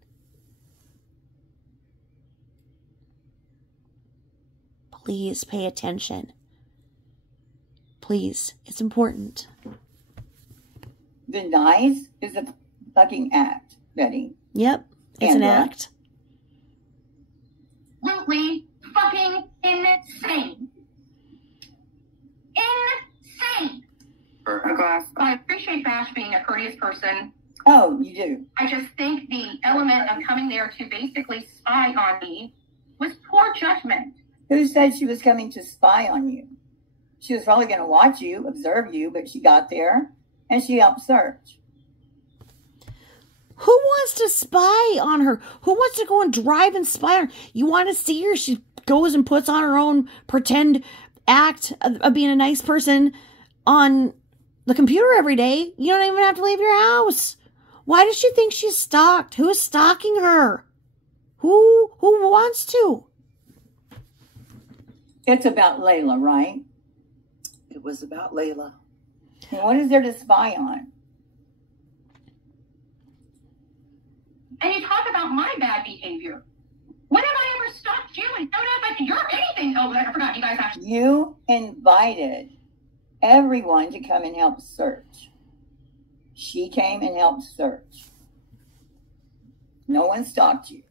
Please pay attention. Please, it's important. The nice is a fucking act, Betty. Yep, it's an act. Absolutely fucking insane. Insane. I appreciate Bash being a courteous person. Oh, you do? I just think the element of coming there to basically spy on me was poor judgment. Who said she was coming to spy on you? She was probably going to watch you, observe you, but she got there and she helped search. Who wants to spy on her? Who wants to go and drive and spy on her? You want to see her? She goes and puts on her own pretend act of being a nice person on the computer every day. You don't even have to leave your house. Why does she think she's stalked? Who is stalking her? Who wants to? It's about Layla, right? It was about Layla. And what is there to spy on? And you talk about my bad behavior. When have I ever stopped you and showed up at your anything? Oh, I forgot. You guys actually. You invited everyone to come and help search. She came and helped search. No one stalked you.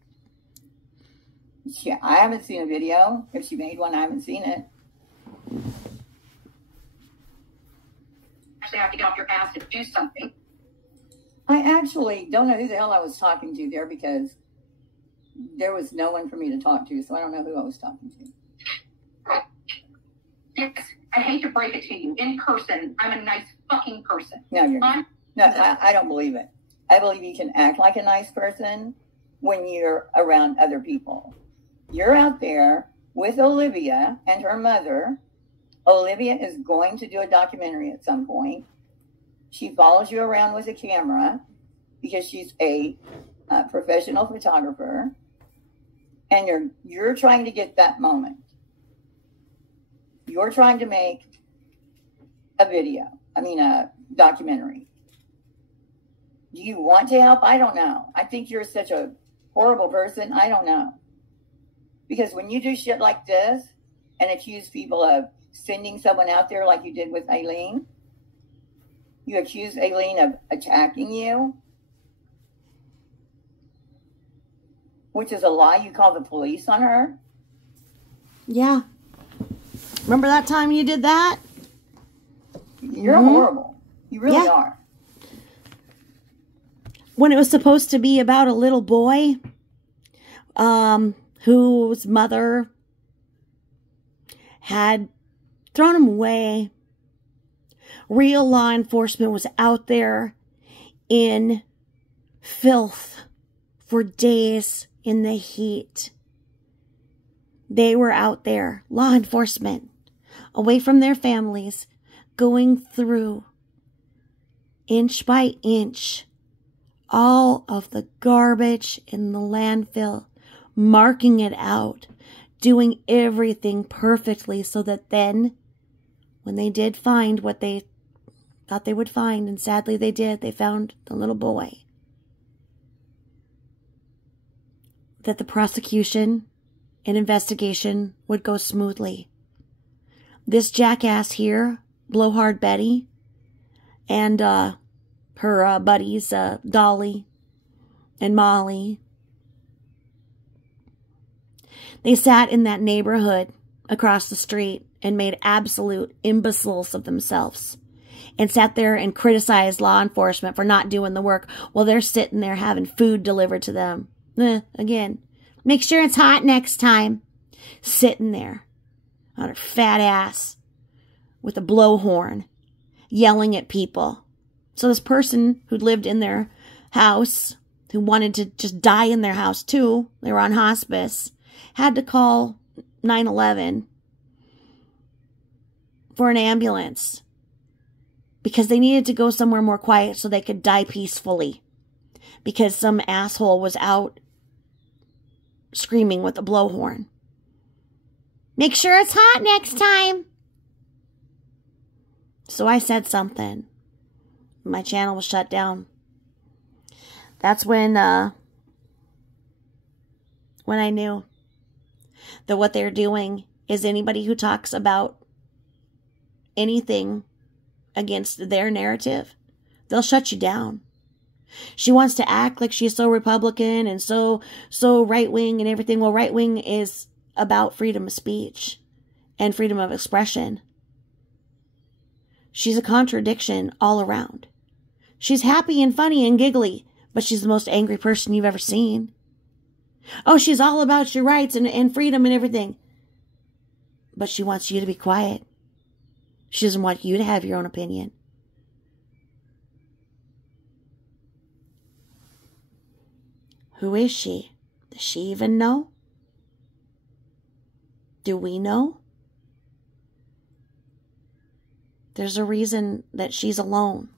I haven't seen a video. If she made one, I haven't seen it. Actually have to get off your ass to do something. I actually don't know who the hell I was talking to there because there was no one for me to talk to, so I don't know who I was talking to. Yes, I hate to break it to you. In person, I'm a nice fucking person. No, you're not. No, I don't believe it. I believe you can act like a nice person when you're around other people. You're out there with Olivia and her mother. Olivia is going to do a documentary at some point. She follows you around with a camera because she's a professional photographer. And you're trying to get that moment. You're trying to make a documentary. Do you want to help? I don't know. I think you're such a horrible person. I don't know. Because when you do shit like this and accuse people of sending someone out there like you did with Aileen, you accuse Aileen of attacking you, which is a lie. You call the police on her. Yeah. Remember that time you did that? You're horrible. You really are. When it was supposed to be about a little boy, whose mother had thrown him away. Real law enforcement was out there in filth for days in the heat. They were out there, law enforcement, away from their families, going through inch by inch all of the garbage in the landfill, marking it out, doing everything perfectly so that then when they did find what they thought they would find, and sadly they did, they found the little boy, that the prosecution and investigation would go smoothly. This jackass here, Blowhard Betty, and her buddies, Dolly and Molly, they sat in that neighborhood across the street and made absolute imbeciles of themselves, and sat there and criticized law enforcement for not doing the work while they're sitting there having food delivered to them. Again, make sure it's hot next time. Sitting there on her fat ass with a blowhorn, yelling at people. So this person who lived in their house, who wanted to just die in their house too, they were on hospice, had to call 911 for an ambulance because they needed to go somewhere more quiet so they could die peacefully, because some asshole was out screaming with a blowhorn. Make sure it's hot next time. So I said something. My channel was shut down. That's when I knew that what they're doing is anybody who talks about anything against their narrative, they'll shut you down. She wants to act like she's so Republican and so right-wing and everything. Well, right-wing is about freedom of speech and freedom of expression. She's a contradiction all around. She's happy and funny and giggly, but she's the most angry person you've ever seen. Oh, she's all about your rights and freedom and everything. But she wants you to be quiet. She doesn't want you to have your own opinion. Who is she? Does she even know? Do we know? There's a reason that she's alone.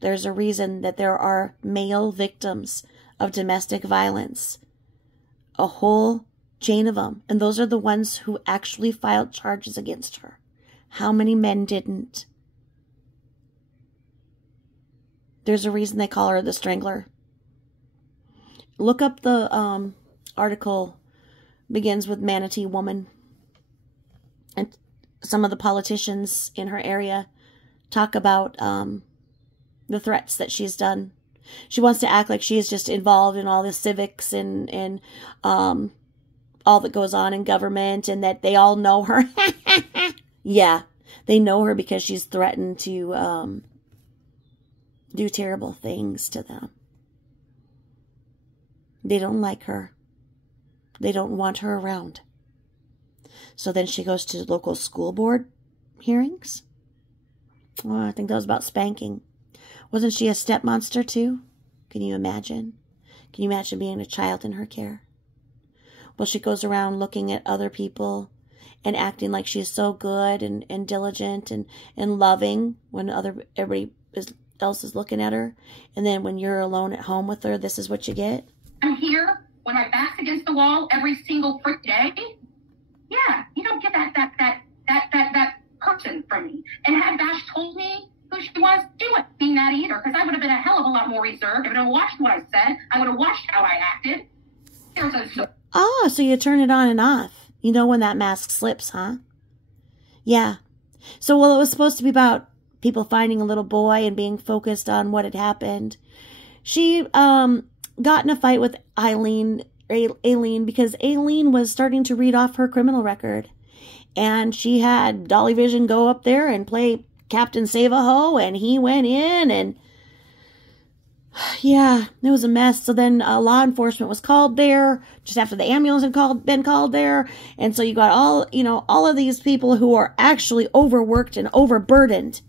There's a reason that there are male victims of domestic violence. A whole chain of them. And those are the ones who actually filed charges against her. How many men didn't? There's a reason they call her the Strangler. Look up the article. Begins with Manatee Woman. And some of the politicians in her area talk about the threats that she's done. She wants to act like she is just involved in all the civics and all that goes on in government, and that they all know her. Yeah, they know her because she's threatened to do terrible things to them. They don't like her. They don't want her around. So then she goes to local school board hearings. Oh, I think that was about spanking. Wasn't she a step monster too? Can you imagine? Can you imagine being a child in her care? Well, she goes around looking at other people and acting like she's so good and diligent and loving when everybody else is looking at her. And then when you're alone at home with her, this is what you get. I'm here when my back's against the wall every single freaking day. Yeah, you don't get that person from me. And had Bash told me who she was, she wouldn't be that either, because I would have been a hell of a lot more reserved. I would have watched what I said. I would have watched how I acted. So you turn it on and off. You know when that mask slips, huh? Yeah. So, well, it was supposed to be about people finding a little boy and being focused on what had happened. She got in a fight with Aileen, because Aileen was starting to read off her criminal record. And she had Dolly Vision go up there and play Captain Save-A-Ho, and he went in, and yeah, it was a mess. So then law enforcement was called there just after the ambulance had been called there. And so you got all of these people who are actually overworked and overburdened.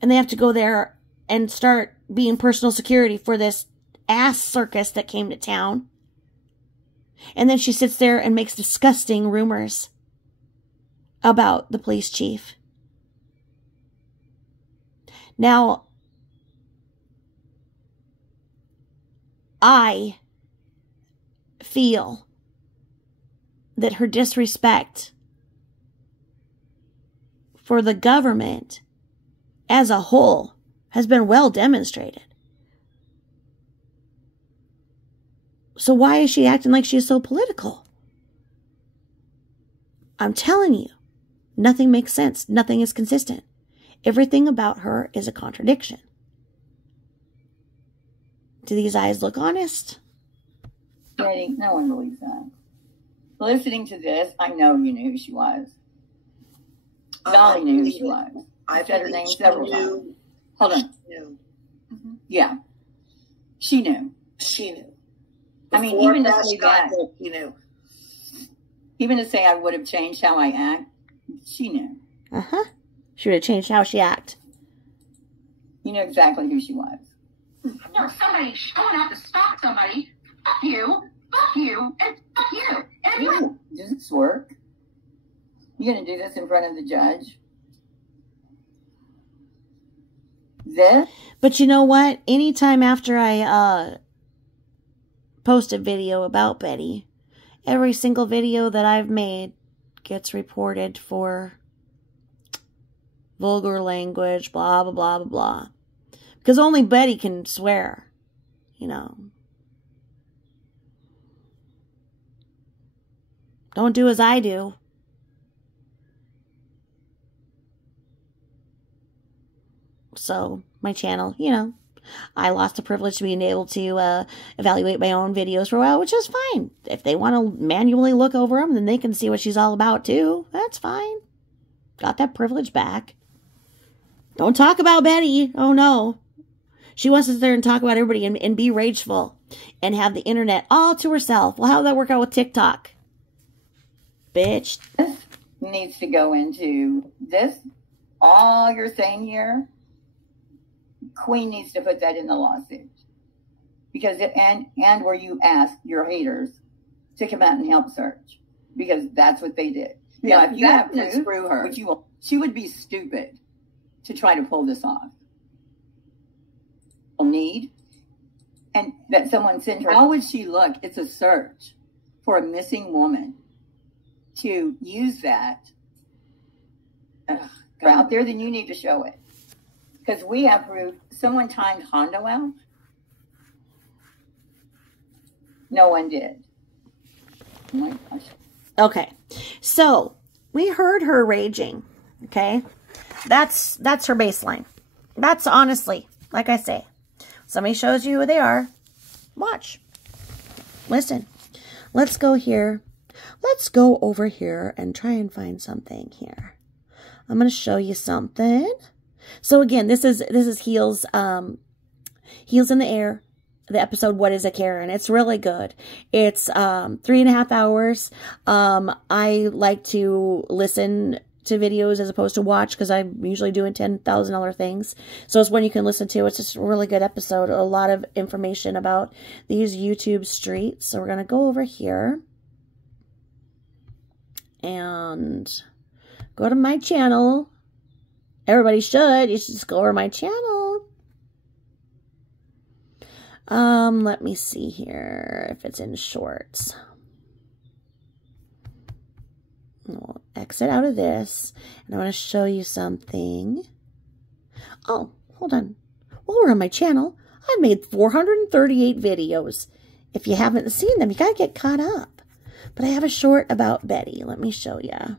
And they have to go there and start being personal security for this ass circus that came to town. And then she sits there and makes disgusting rumors about the police chief. Now, I feel that her disrespect for the government as a whole has been well demonstrated. So why is she acting like she's so political? I'm telling you, nothing makes sense. Nothing is consistent. Everything about her is a contradiction. Do these eyes look honest? Betty, no one believes that. Listening to this, I know you knew who she was. Dolly knew who she was. I said her name several times. Hold on. Mm-hmm. Yeah. She knew. She knew. I mean, Before even to Dash say got that, there, she knew. even to say I would have changed how I act, she knew. Uh-huh. She would have changed how she act. You know exactly who she was. Or somebody showing up to stop somebody. Fuck you, and fuck you. And you. Does this work? You gonna do this in front of the judge? This? But you know what? Anytime after I post a video about Betty, every single video that I've made gets reported for vulgar language, blah, blah, blah, blah, blah. Because only Betty can swear, you know. Don't do as I do. So, my channel, you know, I lost the privilege of being able to evaluate my own videos for a while, which is fine. If they want to manually look over them, then they can see what she's all about, too. That's fine. Got that privilege back. Don't talk about Betty. Oh, no. She wants to sit there and talk about everybody and be rageful and have the internet all to herself. Well, how did that work out with TikTok? Bitch. This needs to go into this. All you're saying here, Queen needs to put that in the lawsuit. Because it, and where you ask your haters to come out and help search. Because that's what they did. Yeah, Now, if you have proof, screw her. which you will, she would be stupid to try to pull this off. Need and that someone sent her. How would she look? It's a search for a missing woman. To use that out there, then you need to show it. Because we have proof. Someone timed Hondo out. No one did. Oh my gosh. Okay. So, we heard her raging. Okay? That's her baseline. That's honestly, like I say, somebody shows you who they are. Watch. Listen. Let's go here. Let's go over here and try and find something here. I'm going to show you something. So again, this is Heels Heels in the Air, the episode What is a Karen? It's really good. It's 3.5 hours. I like to listen to videos as opposed to watch because I'm usually doing $10,000 things. So it's one you can listen to. It's just a really good episode. A lot of information about these YouTube streets. So we're going to go over here and go to my channel. Everybody should. You should just go over to my channel. Let me see here if it's in shorts. We'll exit out of this, and I want to show you something. Oh, hold on. While we're on my channel, I've made 438 videos. If you haven't seen them, you gotta get caught up. But I have a short about Betty. Let me show you.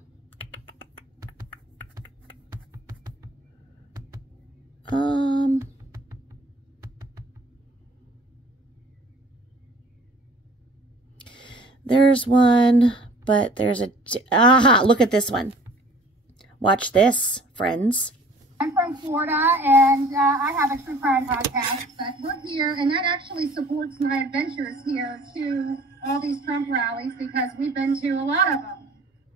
There's one, but there's a... Aha! Look at this one. Watch this, friends. I'm from Florida, and I have a true crime podcast that we're here, and that actually supports my adventures here to all these Trump rallies because we've been to a lot of them.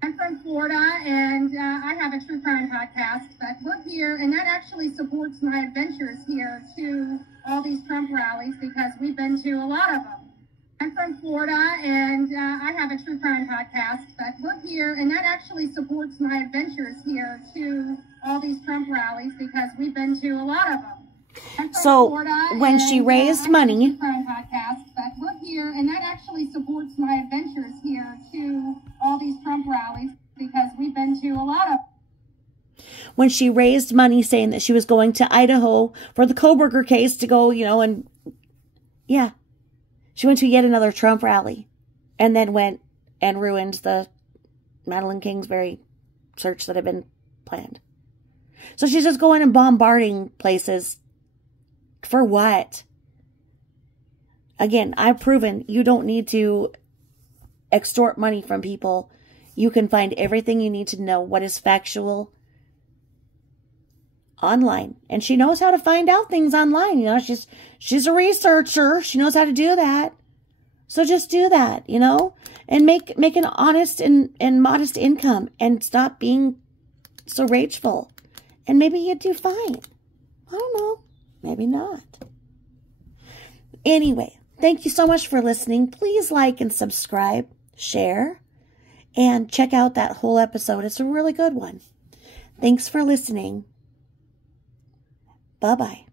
I'm from Florida, and I have a true crime podcast that we're here, and that actually supports my adventures here to all these Trump rallies because we've been to a lot of them. I'm from Florida, and I have a true crime podcast that we're here, and that actually supports my adventures here to all these Trump rallies because we've been to a lot of them. So when she raised money, podcast that we're here, and that actually supports my adventures here to all these Trump rallies because we've been to a lot of. when she raised money saying that she was going to Idaho for the Kohberger case to go, and yeah, she went to yet another Trump rally and then went and ruined the Madeleine Kingsbury search that had been planned. So she's just going and bombarding places. For what? Again, I've proven you don't need to extort money from people. You can find everything you need to know what is factual online. And she knows how to find out things online. She's a researcher. She knows how to do that. So just do that, and make an honest and modest income and stop being so rageful. And maybe you'd do fine. I don't know. Maybe not. Anyway, thank you so much for listening. Please like and subscribe, share, and check out that whole episode. It's a really good one. Thanks for listening. Bye-bye.